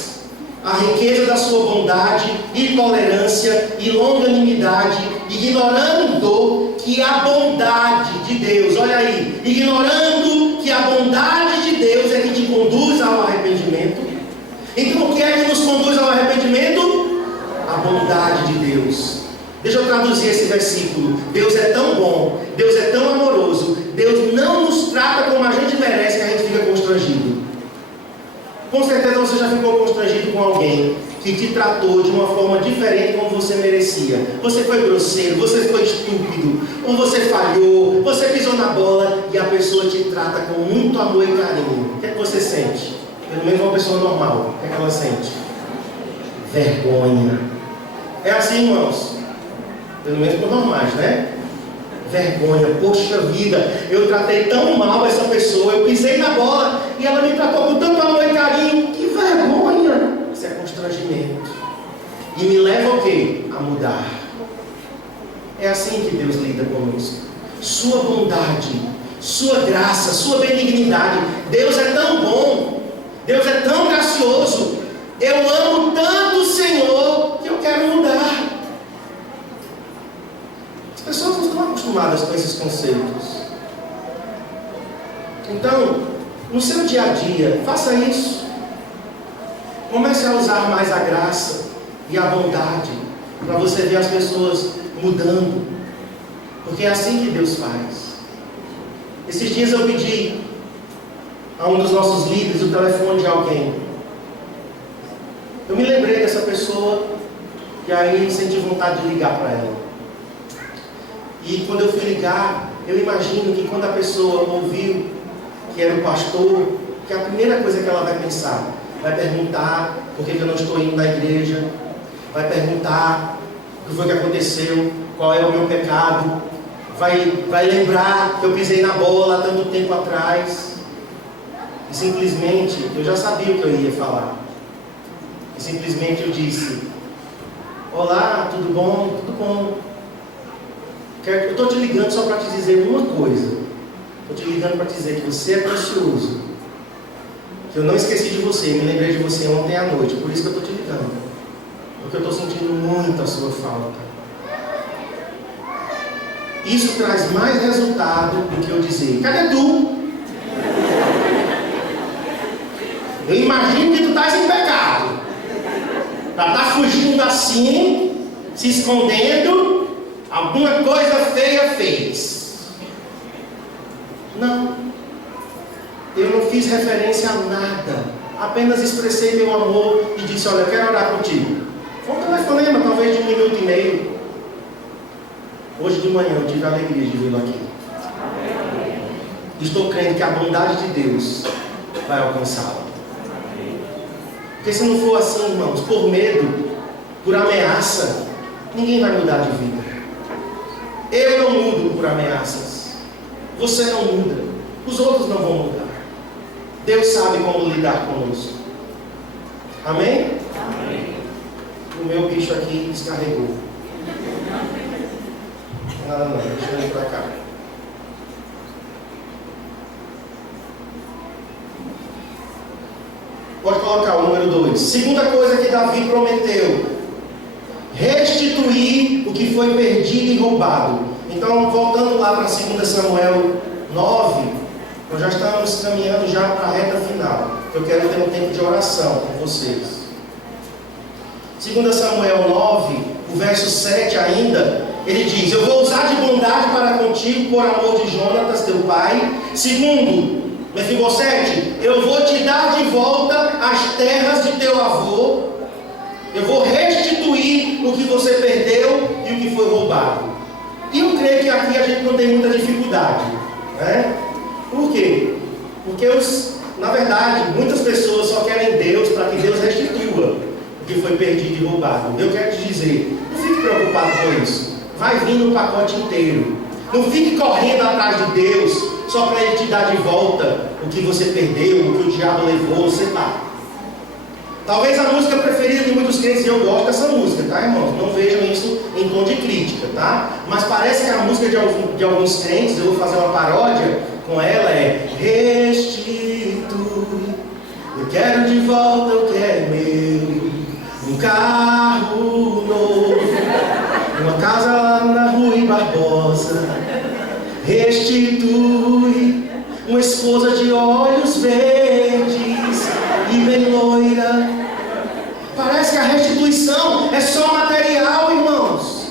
a riqueza da sua bondade e tolerância e longanimidade, ignorando que a bondade de Deus, olha aí, ignorando que a bondade de Deus é que te conduz ao arrependimento. Então o que é que nos conduz ao arrependimento? A bondade de Deus. Deixa eu traduzir esse versículo. Deus é tão bom, Deus é tão amoroso, Deus não nos trata como a gente merece que a gente fica constrangido. Com certeza você já ficou constrangido com alguém que te tratou de uma forma diferente como você merecia. Você foi grosseiro, você foi estúpido, ou você falhou, você pisou na bola e a pessoa te trata com muito amor e carinho. O que é que você sente? Pelo menos uma pessoa normal. O que é que ela sente? Vergonha. É assim, irmãos? Pelo menos por normais, né? Vergonha, poxa vida, eu tratei tão mal essa pessoa, eu pisei na bola e ela me tratou com tanto amor e carinho. Que vergonha! Isso é constrangimento. E me leva ao quê? A mudar. É assim que Deus lida conosco. Sua bondade, sua graça, sua benignidade. Deus é tão bom, Deus é tão gracioso. Eu amo tanto o Senhor que eu quero mudar. As pessoas não estão acostumadas com esses conceitos. Então, no seu dia a dia, faça isso. Comece a usar mais a graça e a bondade, para você ver as pessoas mudando. Porque é assim que Deus faz. Esses dias eu pedi a um dos nossos líderes o telefone de alguém. Eu me lembrei dessa pessoa e aí senti vontade de ligar para ela. E quando eu fui ligar, eu imagino que quando a pessoa ouviu que era o pastor, que a primeira coisa que ela vai pensar, vai perguntar por que eu não estou indo na igreja, vai perguntar o que foi que aconteceu, qual é o meu pecado, vai lembrar que eu pisei na bola há tanto tempo atrás. E simplesmente, eu já sabia o que eu ia falar. E simplesmente eu disse: olá, tudo bom? Tudo bom. Eu estou te ligando só para te dizer uma coisa. Estou te ligando para te dizer que você é precioso, que eu não esqueci de você, me lembrei de você ontem à noite. Por isso que eu estou te ligando, porque eu estou sentindo muito a sua falta. Isso traz mais resultado do que eu dizer: cadê tu? Eu imagino que tu estás em pecado, para estar fugindo assim, se escondendo, alguma coisa feia fez. Não, eu não fiz referência a nada, apenas expressei meu amor e disse: olha, eu quero orar contigo. Foi um telefonema, talvez de 1 minuto e meio. Hoje de manhã eu tive a alegria de vê-lo aqui. Estou crendo que a bondade de Deus vai alcançá-lo. Porque se não for assim, irmãos, por medo, por ameaça, ninguém vai mudar de vida. Eu não mudo por ameaças. Você não muda. Os outros não vão mudar. Deus sabe como lidar conosco. Amém? Amém. O meu bicho aqui descarregou. Nada não, deixa eu ir para cá. Pode colocar o número 2. Segunda coisa que Davi prometeu: restituir o que foi perdido e roubado. Então, voltando lá para 2 Samuel 9, nós já estamos caminhando já para a reta final. Eu quero ter um tempo de oração com vocês. 2 Samuel 9, o verso 7 ainda, ele diz: eu vou usar de bondade para contigo por amor de Jonatas, teu pai. Segundo, Mefibosete, eu vou te dar de volta as terras de teu avô. Eu vou restituir o que você perdeu e o que foi roubado. E eu creio que aqui a gente não tem muita dificuldade, né? Por quê? Porque na verdade, muitas pessoas só querem Deus para que Deus restitua o que foi perdido e roubado. Eu quero te dizer, não fique preocupado com isso. Vai vir no pacote inteiro. Não fique correndo atrás de Deus só para Ele te dar de volta o que você perdeu, o que o diabo levou, sei lá. Talvez a música preferida de muitos crentes, e eu gosto dessa música, tá, irmãos? Não vejam isso em tom de crítica, tá? Mas parece que a música de alguns crentes, eu vou fazer uma paródia com ela, é: restitui, eu quero de volta o que é meu, um carro novo, uma casa lá na Rua Barbosa. Restitui uma esposa de olhos verdes e bem loira. Parece que a restituição é só material, irmãos.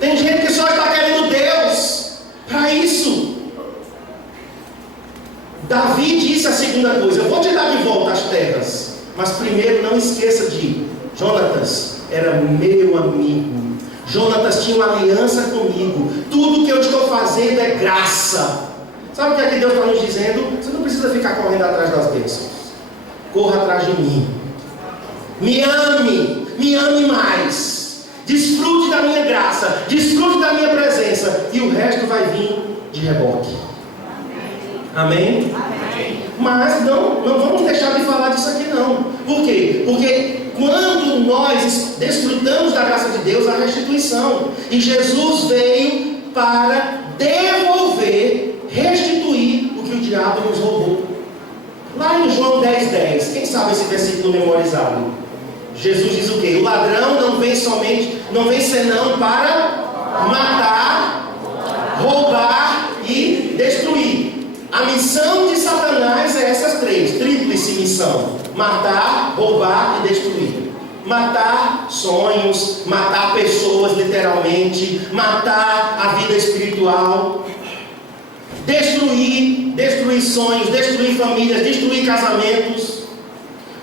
Tem gente que só está querendo Deus para isso. Davi disse a segunda coisa: eu vou te dar de volta as terras, mas primeiro não esqueça de Jonatas era meu amigo. Jonatas tinha uma aliança comigo. Tudo que eu estou fazendo é graça. Sabe o que é que Deus está nos dizendo? Você não precisa ficar correndo atrás das bênçãos. Corra atrás de mim. Me ame mais. Desfrute da minha graça, desfrute da minha presença, e o resto vai vir de reboque. Amém? Amém. Mas não vamos deixar de falar disso aqui não. Por quê? Porque quando nós desfrutamos da graça de Deus, a restituição. E Jesus veio para devolver, restituir o que o diabo nos roubou. Lá em João 10:10, quem sabe esse versículo memorizado? Jesus diz o quê? O ladrão não vem senão para matar, roubar e destruir. A missão de Satanás é essas três, tríplice missão: matar, roubar e destruir. Matar sonhos, matar pessoas literalmente, matar a vida espiritual, destruir sonhos, destruir famílias, destruir casamentos.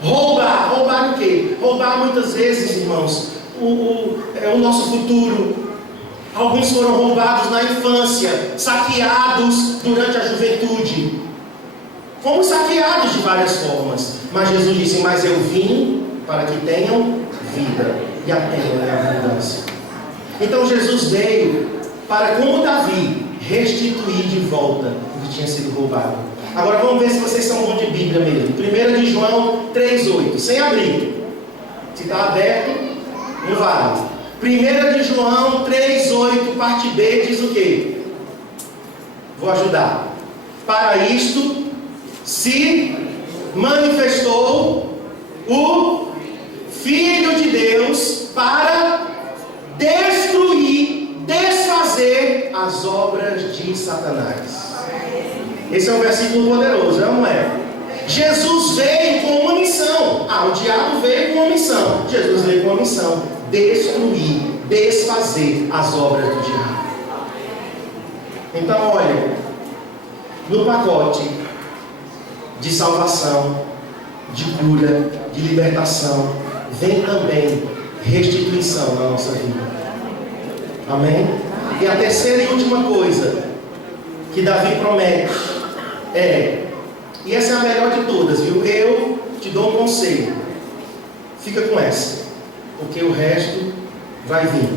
Roubar o quê? Roubar muitas vezes, irmãos, o nosso futuro. Alguns foram roubados na infância, saqueados durante a juventude. Fomos saqueados de várias formas, mas Jesus disse: mas eu vim para que tenham vida e a tenham em abundância. Então Jesus veio para, como Davi, restituir de volta o que tinha sido roubado. Agora vamos ver se vocês são bons de Bíblia mesmo. 1 de João 3:8, sem abrir. Se está aberto, não vale. 1 de João 3:8, parte B, diz o quê? Vou ajudar. Para isto se manifestou o Filho de Deus para destruir, desfazer as obras de Satanás. Esse é um versículo poderoso, não é? Jesus veio com uma missão. O diabo veio com uma missão. Jesus veio com uma missão: destruir, desfazer as obras do diabo. Então, olha, no pacote de salvação, de cura, de libertação, vem também restituição na nossa vida. Amém? E a terceira e última coisa que Davi promete e essa é a melhor de todas, viu? Eu te dou um conselho: fica com essa, porque o resto vai vir.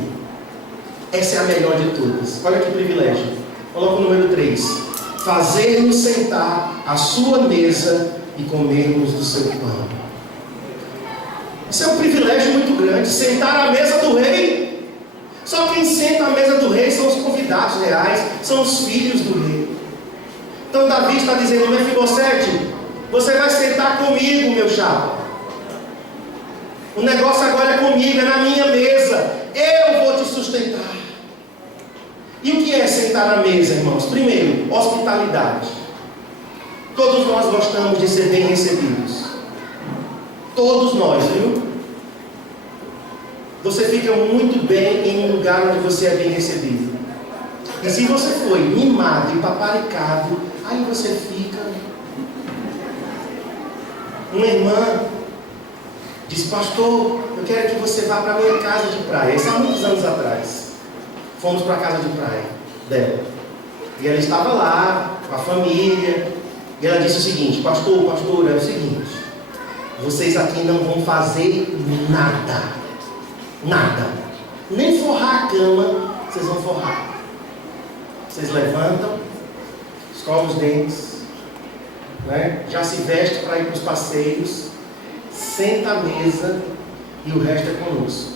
Essa é a melhor de todas. Olha que privilégio. Coloca o número 3: fazer-nos sentar à sua mesa e comermos do seu pão. Isso é um privilégio muito grande, sentar à mesa do rei. Só quem senta à mesa do rei são os convidados reais, são os filhos do rei. Então Davi está dizendo: Mefibosete, você vai sentar comigo, meu chapa. O negócio agora é comigo, é na minha mesa. Eu vou te sustentar. E o que é sentar à mesa, irmãos? Primeiro, hospitalidade. Todos nós gostamos de ser bem recebidos. Todos nós, viu? Você fica muito bem em um lugar onde você é bem recebido. E se você foi mimado e paparicado, aí você fica. Uma irmã disse: pastor, eu quero que você vá para a minha casa de praia. Isso há muitos anos atrás. Fomos para a casa de praia dela. E ela estava lá com a família. E ela disse o seguinte: pastor, é o seguinte, vocês aqui não vão fazer nada. Nada. Nem forrar a cama, vocês vão forrar. Vocês levantam, escovam os dentes, né? Já se veste para ir para os passeios, senta à mesa e o resto é conosco.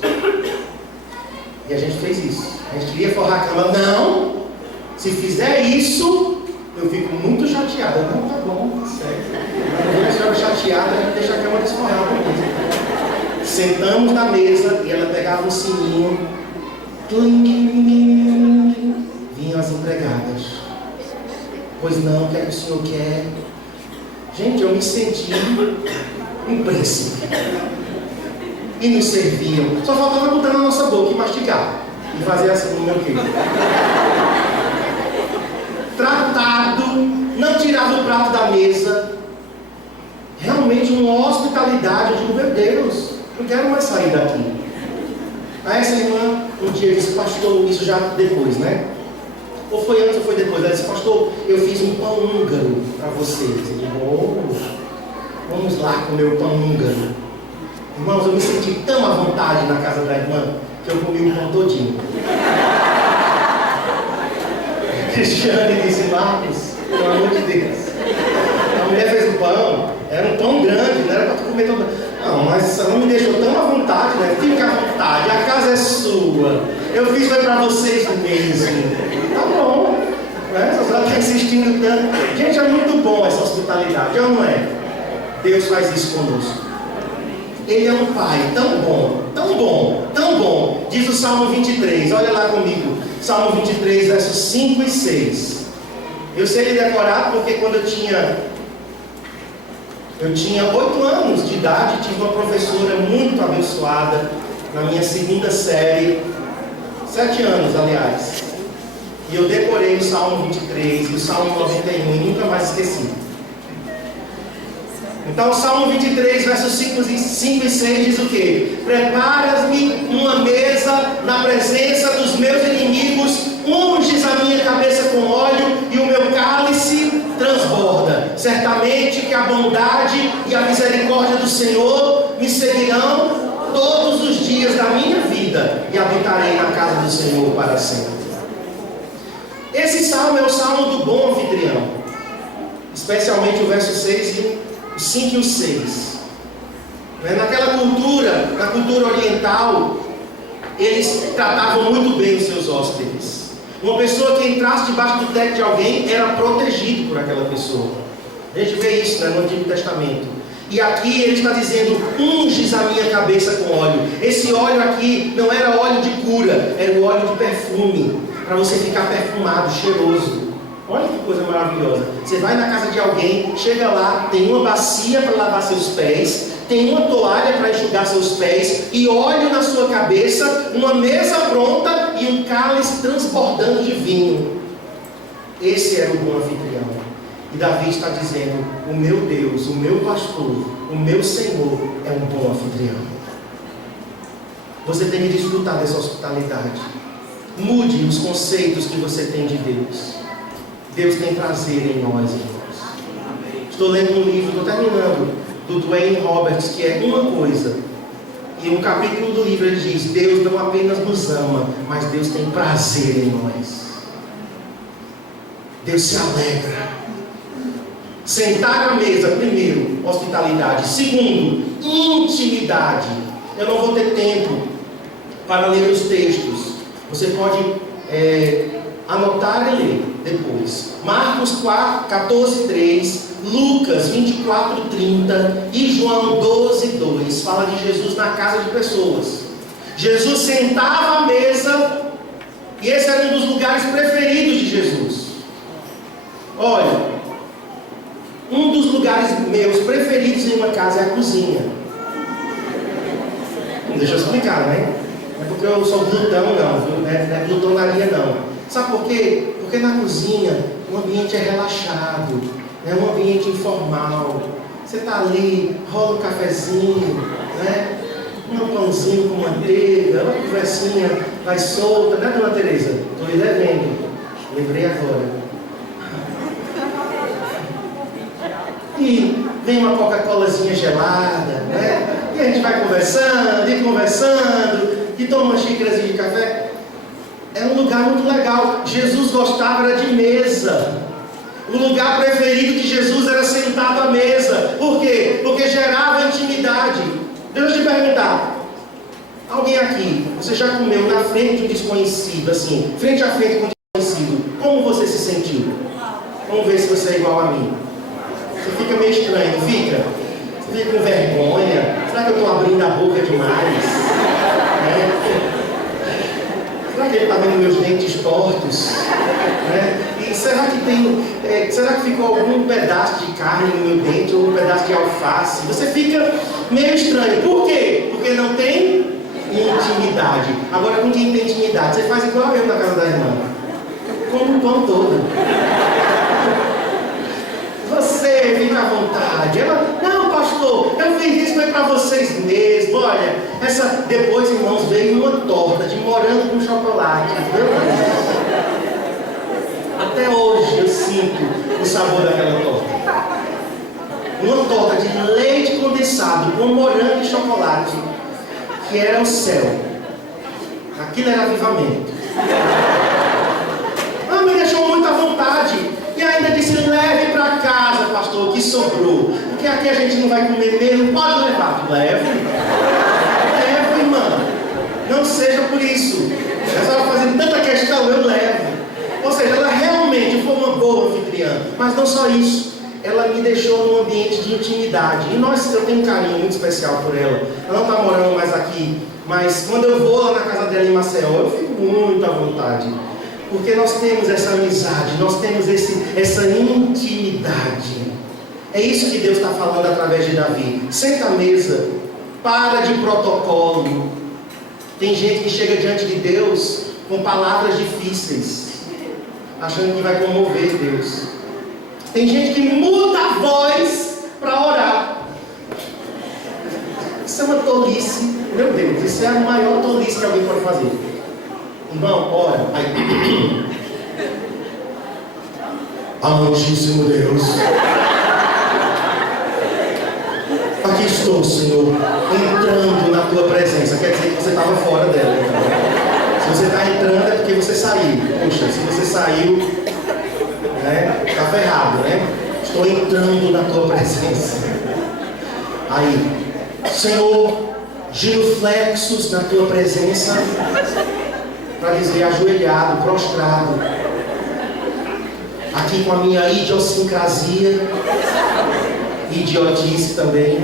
E a gente fez isso. A gente queria forrar a cama. Não! Se fizer isso, eu fico muito chateada. Não, tá bom, tá certo. Quando a senhora chateada, a gente deixa a cama desforrada mesmo. Sentamos na mesa e ela pegava um sininho. Vinham as empregadas. Pois não, o que é que o senhor quer? Gente, eu me senti um príncipe. E nos serviam. Só faltava botar na nossa boca e mastigar. E fazer assim no meu queijo. Tratado, não tirava o prato da mesa. Realmente uma hospitalidade. Eu digo: meu Deus, não quero mais sair daqui. Aí essa irmã um dia disse: pastor, isso já depois, né? Ou foi antes ou foi depois? Ela disse: pastor, eu fiz um pão húngaro para vocês. Eu digo: vamos lá comer o pão húngaro. Irmãos, eu me senti tão à vontade na casa da irmã que eu comi o pão todinho. Cristiane disse: Marcos, pelo amor de Deus, a mulher fez o pão, era um pão grande, não era para tu comer todo. Não, mas ela me deixou tão à vontade, né? Fica à vontade, a casa é sua. Eu fiz foi para vocês mesmo. Tá bom. Né? A senhora está insistindo tanto. Gente, é muito bom essa hospitalidade, ou não é? Deus faz isso conosco. Ele é um Pai tão bom, tão bom, tão bom. Diz o Salmo 23, olha lá comigo. Salmo 23, versos 5 e 6. Eu sei ele decorado porque quando eu tinha 8 anos de idade, tive uma professora muito abençoada na minha segunda série, 7 anos, aliás. E eu decorei o Salmo 23 e o Salmo 91 e nunca mais esqueci. Então, o Salmo 23, versos 5 e 6 diz o quê? Preparas-me uma mesa na presença dos meus inimigos, unges a minha cabeça com óleo e o meu cálice transborda. Certamente que a bondade e a misericórdia do Senhor me seguirão todos os dias da minha vida e habitarei na casa do Senhor para sempre. Esse salmo é o salmo do bom anfitrião, especialmente o verso 6 e o 5 e o 6. Naquela cultura, na cultura oriental, eles tratavam muito bem os seus hóspedes. Uma pessoa que entrasse debaixo do teto de alguém era protegido por aquela pessoa. A gente vê isso, no Antigo Testamento. E aqui ele está dizendo: unges a minha cabeça com óleo. Esse óleo aqui não era óleo de cura, era o óleo de perfume, para você ficar perfumado, cheiroso. Olha que coisa maravilhosa. Você vai na casa de alguém, chega lá, tem uma bacia para lavar seus pés, tem uma toalha para enxugar seus pés, e óleo na sua cabeça, uma mesa pronta e um cálice transbordando de vinho. Esse era o bom anfitrião. E Davi está dizendo: o meu Deus, o meu pastor, o meu Senhor é um bom anfitrião. Você tem que desfrutar dessa hospitalidade. Mude os conceitos que você tem de Deus. Deus tem prazer em nós, irmãos. Estou lendo um livro, estou terminando, do Dwayne Roberts, que é Uma Coisa. E um capítulo do livro ele diz: Deus não apenas nos ama, mas Deus tem prazer em nós. Deus se alegra. Sentar à mesa, primeiro, hospitalidade. Segundo, intimidade. Eu não vou ter tempo para ler os textos. Você pode anotar e ler depois. Marcos 14, 3, Lucas 24, 30 e João 12, 2 fala de Jesus na casa de pessoas. Jesus sentava à mesa, e esse era um dos lugares preferidos de Jesus. Olha, um dos lugares meus preferidos em uma casa é a cozinha. Deixa eu explicar, né? Não é porque eu sou glutão, não, viu? Não é glutonaria, não. Sabe por quê? Porque na cozinha o ambiente é relaxado, é um ambiente informal. Você está ali, rola um cafezinho, né? Um pãozinho com manteiga, uma conversinha vai solta, né, dona Tereza? Estou lhe devendo, lembrei agora. E vem uma Coca-Colazinha gelada, né? E a gente vai conversando, e toma uma xícarazinha de café. É um lugar muito legal. Jesus gostava era de mesa. O lugar preferido de Jesus era sentado à mesa. Por quê? Porque gerava intimidade. Deixa eu te perguntar: alguém aqui, você já comeu na frente de um desconhecido, assim, frente a frente com um desconhecido? Como você se sentiu? Vamos ver se você é igual a mim. Você fica meio estranho, não fica? Você fica com vergonha. Será que eu estou abrindo a boca demais? Será que ele está vendo meus dentes tortos? E será que será que ficou algum pedaço de carne no meu dente ou um pedaço de alface? Você fica meio estranho. Por quê? Porque não tem intimidade. Agora, com quem tem intimidade, você faz igual eu na casa da irmã. Come o pão todo. Você fica à vontade. Ela: não, pastor, eu fiz isso para vocês mesmo. Olha, depois, irmãos, veio uma torta de morango com chocolate. Até hoje eu sinto o sabor daquela torta. Uma torta de leite condensado com morango e chocolate, que era o céu. Aquilo era avivamento. Me deixou muito à vontade. E ainda disse: leve para casa, pastor, que sobrou. Porque aqui a gente não vai comer mesmo. Pode levar. Leve, irmã. Não seja por isso. Ela estava fazendo tanta questão, eu levo. Ou seja, ela realmente, o boa anfitriã. Mas não só isso, ela me deixou num ambiente de intimidade. E eu tenho um carinho muito especial por ela. Ela não está morando mais aqui, mas quando eu vou lá na casa dela em Maceió, eu fico muito à vontade. Porque nós temos essa amizade, nós temos essa intimidade. É isso que Deus está falando através de Davi. Senta à mesa, para de protocolo. Tem gente que chega diante de Deus com palavras difíceis, achando que vai comover Deus. Tem gente que muda a voz para orar. Isso é uma tolice. Meu Deus, isso é a maior tolice que alguém pode fazer. Irmão, ora. Aí. Amantíssimo Deus, aqui estou, Senhor, entrando na tua presença. Quer dizer que você estava fora dela. Então. Se você está entrando é porque você saiu. Poxa, se você saiu, está ferrado, né? Estou entrando na tua presença. Aí, Senhor, genuflexos na tua presença, para dizer ajoelhado, prostrado, aqui com a minha idiosincrasia, idiotice também.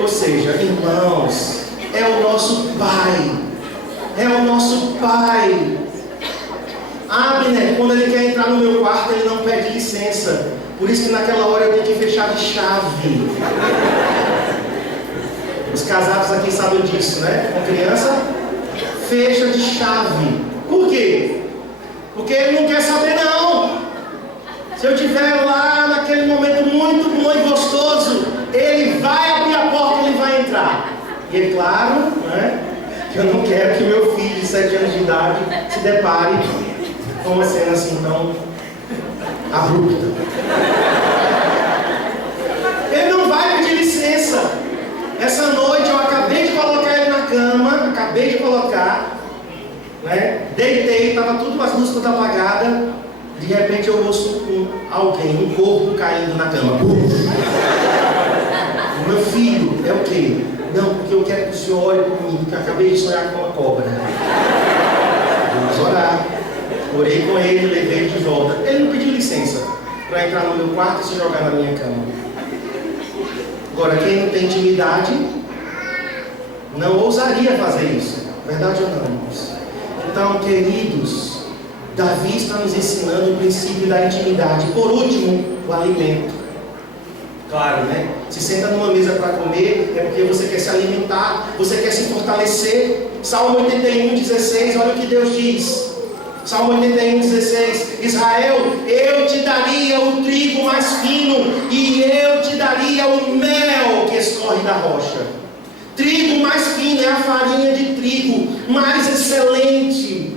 Ou seja, irmãos, é o nosso Pai, é o nosso Pai. Abner, quando ele quer entrar no meu quarto, ele não pede licença. Por isso que naquela hora eu tenho que fechar de chave. Os casados aqui sabem disso, né? Com criança, fecha de chave. Por quê? Porque ele não quer saber não. Se eu estiver lá naquele momento muito bom e gostoso, ele vai abrir a porta e ele vai entrar. E é claro, né, que eu não quero que meu filho de 7 anos de idade se depare com uma cena assim tão abrupta. Ele não vai pedir licença. Essa noite eu acabei de colocar ele na cama, né? Deitei, estava tudo as luzes todas apagadas. De repente eu ouço um corpo caindo na cama. O meu filho, é o quê? Não, porque eu quero que o senhor ore por mim, porque eu acabei de sonhar com uma cobra. Vamos orar. Orei com ele, levei ele de volta. Ele não pediu licença para entrar no meu quarto e se jogar na minha cama. Agora, quem não tem intimidade não ousaria fazer isso. Verdade ou não, irmãos? Então, queridos, Davi está nos ensinando o princípio da intimidade. Por último, o alimento. Claro, né? Se senta numa mesa para comer, é porque você quer se alimentar, você quer se fortalecer. Salmo 81:16, olha o que Deus diz. Salmo 81:16: Israel, eu te daria o trigo mais fino, e eu te daria o mel que escorre da rocha. Trigo mais fino é a farinha de trigo mais excelente,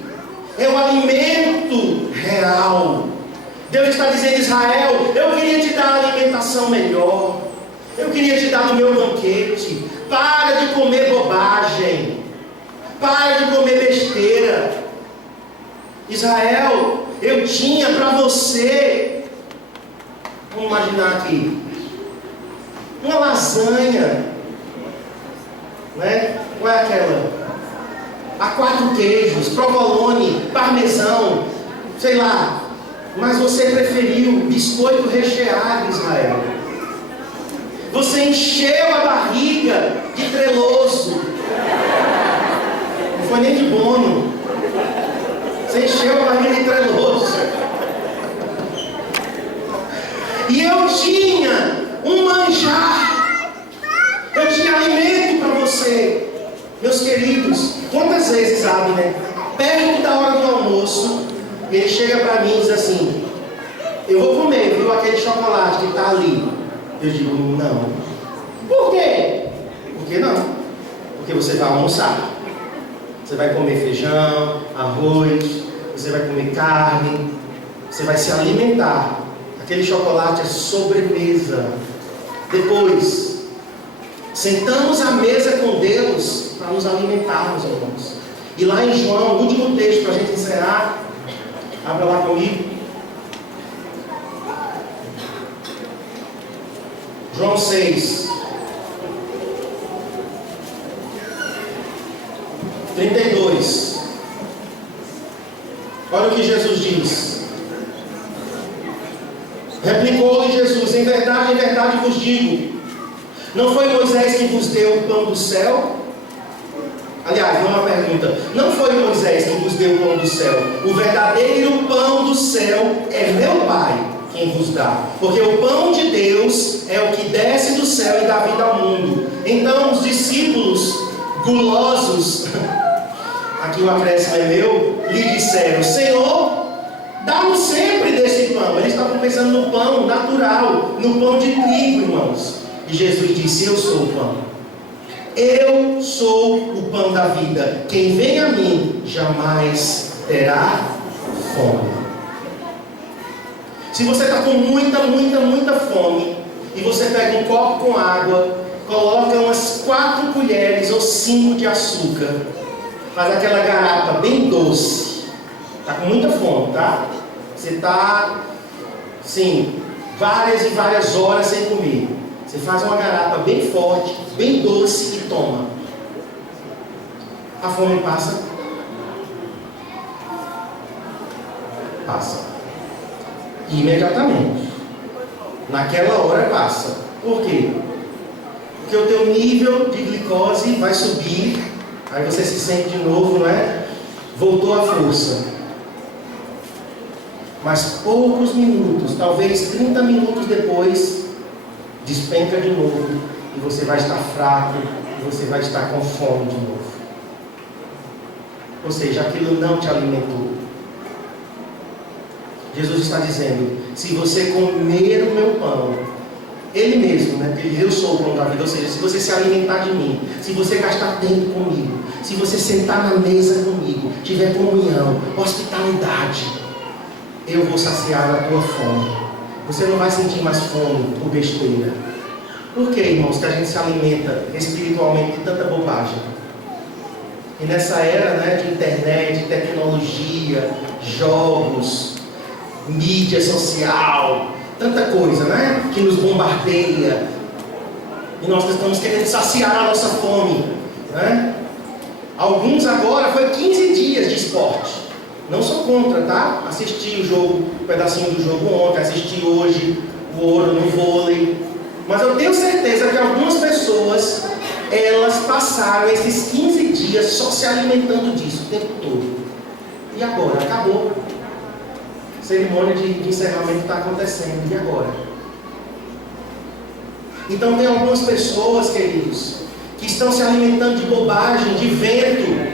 é o alimento real. Deus está dizendo: Israel, eu queria te dar a alimentação melhor, eu queria te dar o meu banquete. Para de comer bobagem, para de comer besteira. Israel, eu tinha para você, vamos imaginar aqui, uma lasanha, né? Qual é aquela? A 4 queijos, provolone, parmesão, sei lá. Mas você preferiu biscoito recheado, Israel. Você encheu a barriga de treloso. Não foi nem de bono. Você encheu a barriga de treloso. E eu tinha um manjar. Eu tinha alimento para você. Meus queridos, quantas vezes, Abner, perto da hora do almoço, ele chega para mim e diz assim: eu vou comer, viu, aquele chocolate que está ali. Eu digo: não. Por quê? Por que não? Porque você vai almoçar. Você vai comer feijão, arroz, você vai comer carne, você vai se alimentar. Aquele chocolate é sobremesa. Depois, sentamos à mesa com Deus para nos alimentarmos, irmãos. E lá em João, o último texto para a gente encerrar, abra lá comigo. João 6, 32. Olha o que Jesus diz. Replicou-lhe Jesus: em verdade vos digo, não foi Moisés que vos deu o pão do céu? Aliás, não é uma pergunta. Não foi Moisés que vos deu o pão do céu. O verdadeiro pão do céu é meu Pai quem vos dá. Porque o pão de Deus é o que desce do céu e dá vida ao mundo. Então os discípulos gulosos, aqui o acréscimo é meu, lhe disseram: Senhor, dá-nos sempre desse pão. Eles estavam pensando no pão natural, no pão de trigo, irmãos. E Jesus disse: eu sou o pão. Eu sou o pão da vida. Quem vem a mim jamais terá fome. Se você está com muita fome e você pega um copo com água, coloca umas 4 colheres ou 5 de açúcar, faz aquela garapa bem doce. Está com muita fome, tá? Você está, sim, várias e várias horas sem comer. Você faz uma garapa bem forte, bem doce e toma. A fome passa? Passa. Imediatamente. Naquela hora passa. Por quê? Porque o teu nível de glicose vai subir. Aí você se sente de novo, não é? Voltou a força. Mas poucos minutos, talvez 30 minutos depois, despenca de novo, e você vai estar fraco, e você vai estar com fome de novo. Ou seja, aquilo não te alimentou. Jesus está dizendo: se você comer o meu pão, Ele mesmo, né? Porque eu sou o pão da vida. Ou seja, se você se alimentar de mim, se você gastar tempo comigo, se você sentar na mesa comigo, tiver comunhão, hospitalidade, eu vou saciar a tua fome. Você não vai sentir mais fome por besteira. Por que, irmãos, que a gente se alimenta espiritualmente de tanta bobagem? E nessa era, né, de internet, tecnologia, jogos, mídia social, tanta coisa, né, que nos bombardeia, e nós estamos querendo saciar a nossa fome, né? Alguns agora foi 15 dias de esporte. Não sou contra, tá? Assisti o jogo, um pedacinho do jogo ontem, assisti hoje o ouro no vôlei. Mas eu tenho certeza que algumas pessoas, elas passaram esses 15 dias só se alimentando disso o tempo todo. E agora? Acabou. A cerimônia de encerramento está acontecendo. E agora? Então tem algumas pessoas, queridos, que estão se alimentando de bobagem, de vento,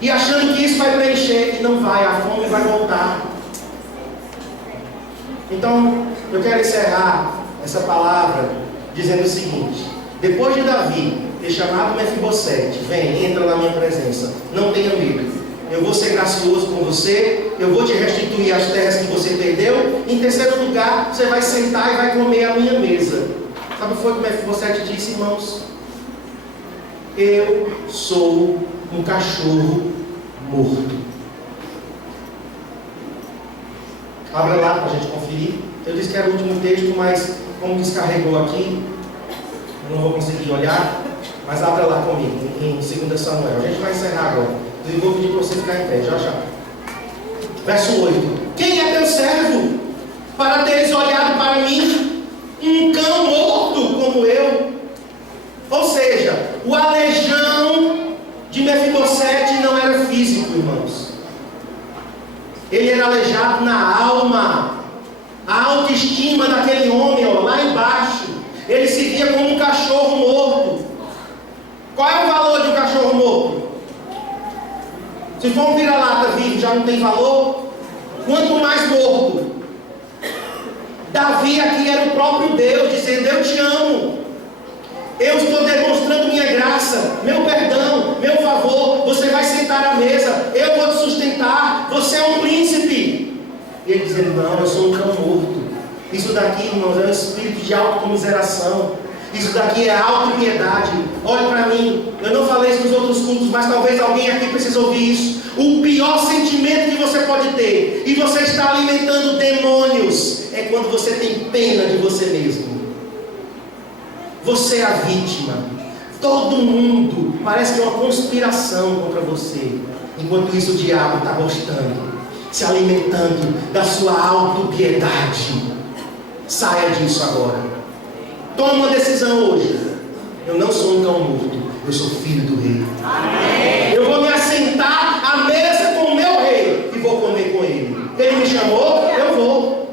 e achando que isso vai preencher, e não vai, a fome vai voltar. Então, eu quero encerrar essa palavra dizendo o seguinte: depois de Davi ter chamado Mefibosete, vem, entra na minha presença, não tenha medo, eu vou ser gracioso com você, eu vou te restituir as terras que você perdeu. Em terceiro lugar, você vai sentar e vai comer a minha mesa. Sabe o que foi que Mefibosete disse, irmãos? Eu sou um cachorro morto. Abra lá para a gente conferir. Eu disse que era o último texto, mas como descarregou aqui, eu não vou conseguir olhar. Mas abra lá comigo, em 2 Samuel. A gente vai encerrar agora. Eu vou pedir para você ficar em pé, já já. Verso 8. Quem é teu servo para teres olhado para mim, um cão morto como eu? Ou seja, o aleijão de Mefibosete não era físico, irmãos. Ele era aleijado na alma. A autoestima daquele homem, ó, lá embaixo, ele se via como um cachorro morto. Qual é o valor de um cachorro morto? Se for um vira-lata vivo, já não tem valor. Quanto mais morto. Davi aqui era o próprio Deus, dizendo: eu te amo. Eu estou demonstrando minha graça, meu perdão, meu favor. Você vai sentar à mesa, eu vou te sustentar. Você é um príncipe. E ele dizendo: não, eu sou um cão morto. Isso daqui, irmãos, é um espírito de autocomiseração. Isso daqui é autopiedade. Olhe para mim, eu não falei isso nos outros cultos, mas talvez alguém aqui precise ouvir isso. O pior sentimento que você pode ter, e você está alimentando demônios, é quando você tem pena de você mesmo. Você é a vítima. Todo mundo parece que é uma conspiração contra você. Enquanto isso, o diabo está gostando, se alimentando da sua autopiedade. Saia disso agora. Toma uma decisão hoje. Eu não sou um cão morto, eu sou filho do rei. Amém. Eu vou me assentar à mesa com o meu rei e vou comer com ele. Ele me chamou, eu vou.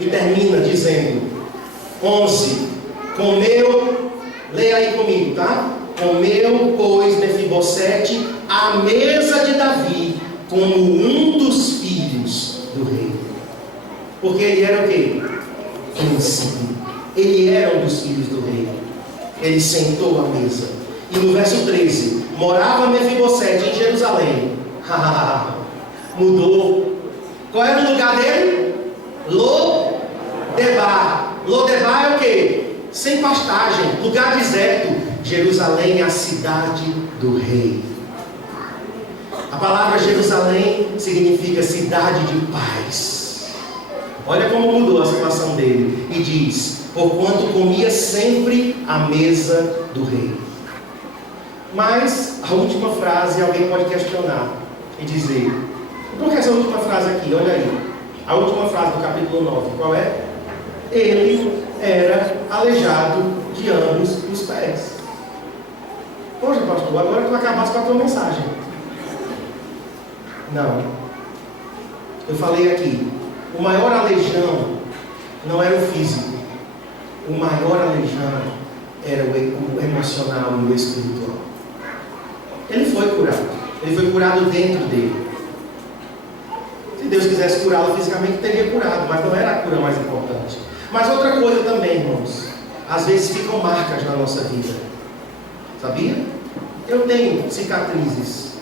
E termina dizendo, 11, comeu, leia aí comigo, tá? Comeu, pois, Mefibosete à mesa de Davi, como um dos filhos do rei. Porque ele era o quê? Príncipe. Ele era um dos filhos do rei. Ele sentou à mesa. E no verso 13, morava Mefibosete em Jerusalém. Mudou. Qual era o lugar dele? Lodebar. Lodebar é o quê? Sem pastagem, lugar deserto. Jerusalém é a cidade do rei. A palavra Jerusalém significa cidade de paz. Olha como mudou a situação dele. E diz, porquanto comia sempre à mesa do rei. Mas a última frase alguém pode questionar e dizer, por que essa última frase aqui? Olha aí. A última frase do capítulo 9, qual é? Ele era aleijado de ambos os pés. Poxa, pastor, agora tu acabaste com a tua mensagem. Não. Eu falei aqui, o maior aleijão não era o físico. O maior aleijão era o emocional e o espiritual. Ele foi curado. Ele foi curado dentro dele. Se Deus quisesse curá-lo fisicamente, teria curado, mas não era a cura mais importante. Mas outra coisa também, irmãos, às vezes ficam marcas na nossa vida. Sabia? Eu tenho cicatrizes.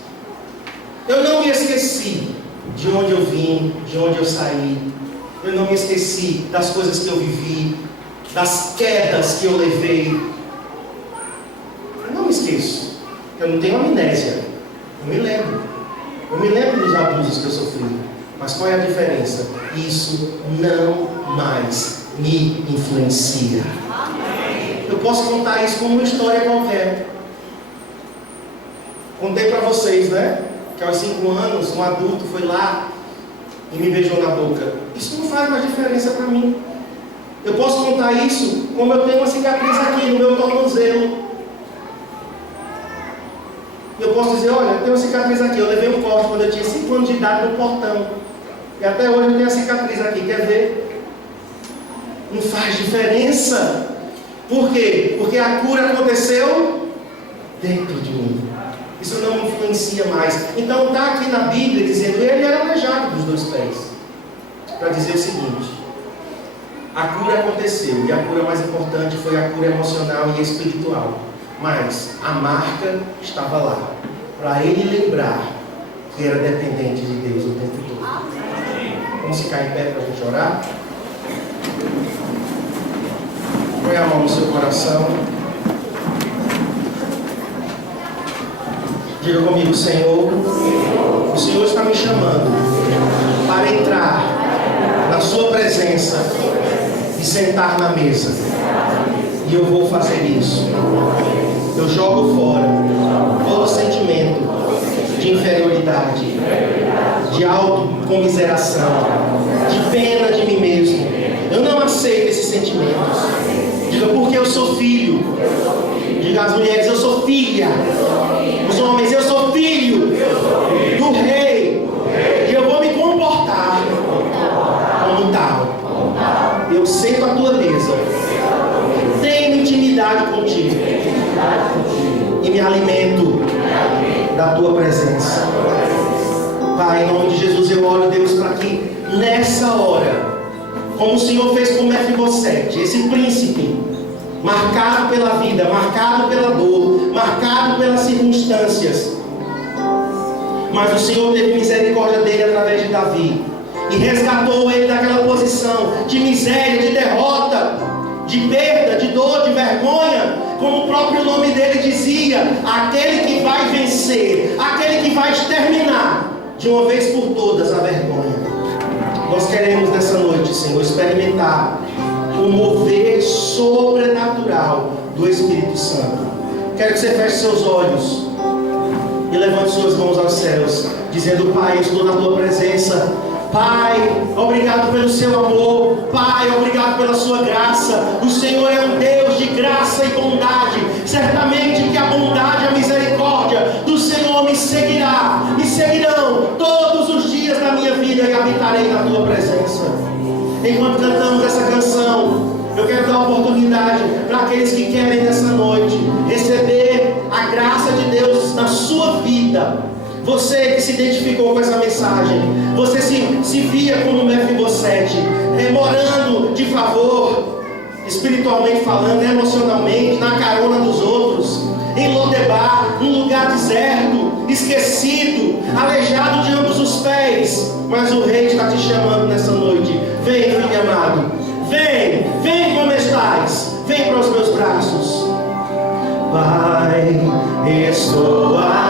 Eu não me esqueci de onde eu vim, de onde eu saí. Eu não me esqueci das coisas que eu vivi, das quedas que eu levei. Eu não me esqueço. Eu não tenho amnésia. Eu me lembro. Eu me lembro dos abusos que eu sofri. Mas qual é a diferença? Isso não mais me influencia. Eu posso contar isso como uma história qualquer. Contei para vocês, né? Que aos 5 anos, um adulto foi lá e me beijou na boca. Isso não faz mais diferença para mim. Eu posso contar isso como eu tenho uma cicatriz aqui no meu tornozelo. Eu posso dizer, olha, eu tenho uma cicatriz aqui. Eu levei um corte quando eu tinha 5 anos de idade no portão. E até hoje eu tenho a cicatriz aqui. Quer ver? Não faz diferença. Por quê? Porque a cura aconteceu dentro de mim. Isso não me influencia mais. Então está aqui na Bíblia dizendo, ele era aleijado dos 2 pés. Para dizer o seguinte, a cura aconteceu. E a cura mais importante foi a cura emocional e espiritual. Mas a marca estava lá. Para ele lembrar que era dependente de Deus o tempo todo. Vamos ficar em pé para a gente orar? Põe a mão no seu coração. Diga comigo, Senhor, o Senhor está me chamando para entrar na sua presença e sentar na mesa. E eu vou fazer isso. Eu jogo fora todo sentimento de inferioridade, de autocomiseração, de pena de mim mesmo. Eu não aceito esses sentimentos. Diga, porque eu sou filho. Diga às mulheres, eu sou filha. Os homens, eu sou filho do rei. E eu vou me comportar como tal. Eu sento à tua mesa. Tenho intimidade contigo. E me alimento da tua presença. Pai, em nome de Jesus eu oro, Deus, para que nessa hora, como o Senhor fez com Mefibosete, esse príncipe, marcado pela vida, marcado pela dor, marcado pelas circunstâncias, mas o Senhor teve misericórdia dele através de Davi, e resgatou ele daquela posição de miséria, de derrota, de perda, de dor, de vergonha, como o próprio nome dele dizia, aquele que vai vencer, aquele que vai exterminar de uma vez por todas a vergonha. Nós queremos nessa noite, Senhor, experimentar o mover sobrenatural do Espírito Santo. Quero que você feche seus olhos e levante suas mãos aos céus, dizendo, Pai, eu estou na tua presença Pai, obrigado pelo seu amor. Pai, obrigado pela sua graça. O Senhor é um Deus de graça e bondade. Certamente que a bondade e a misericórdia do Senhor me seguirão todos os dias da minha vida, e habitarei na tua presença. Enquanto cantamos essa canção, eu quero dar oportunidade para aqueles que querem nessa noite receber a graça de Deus na sua vida. Você que se identificou com essa mensagem, você se via como Mefibosete, morando de favor, espiritualmente falando, emocionalmente, na carona dos outros, em Lodebar, num lugar deserto, esquecido, aleijado de ambos os pés. Mas o Rei está te chamando nessa noite. Vem, filho amado, vem como estás, vem para os meus braços. Pai, estou aqui.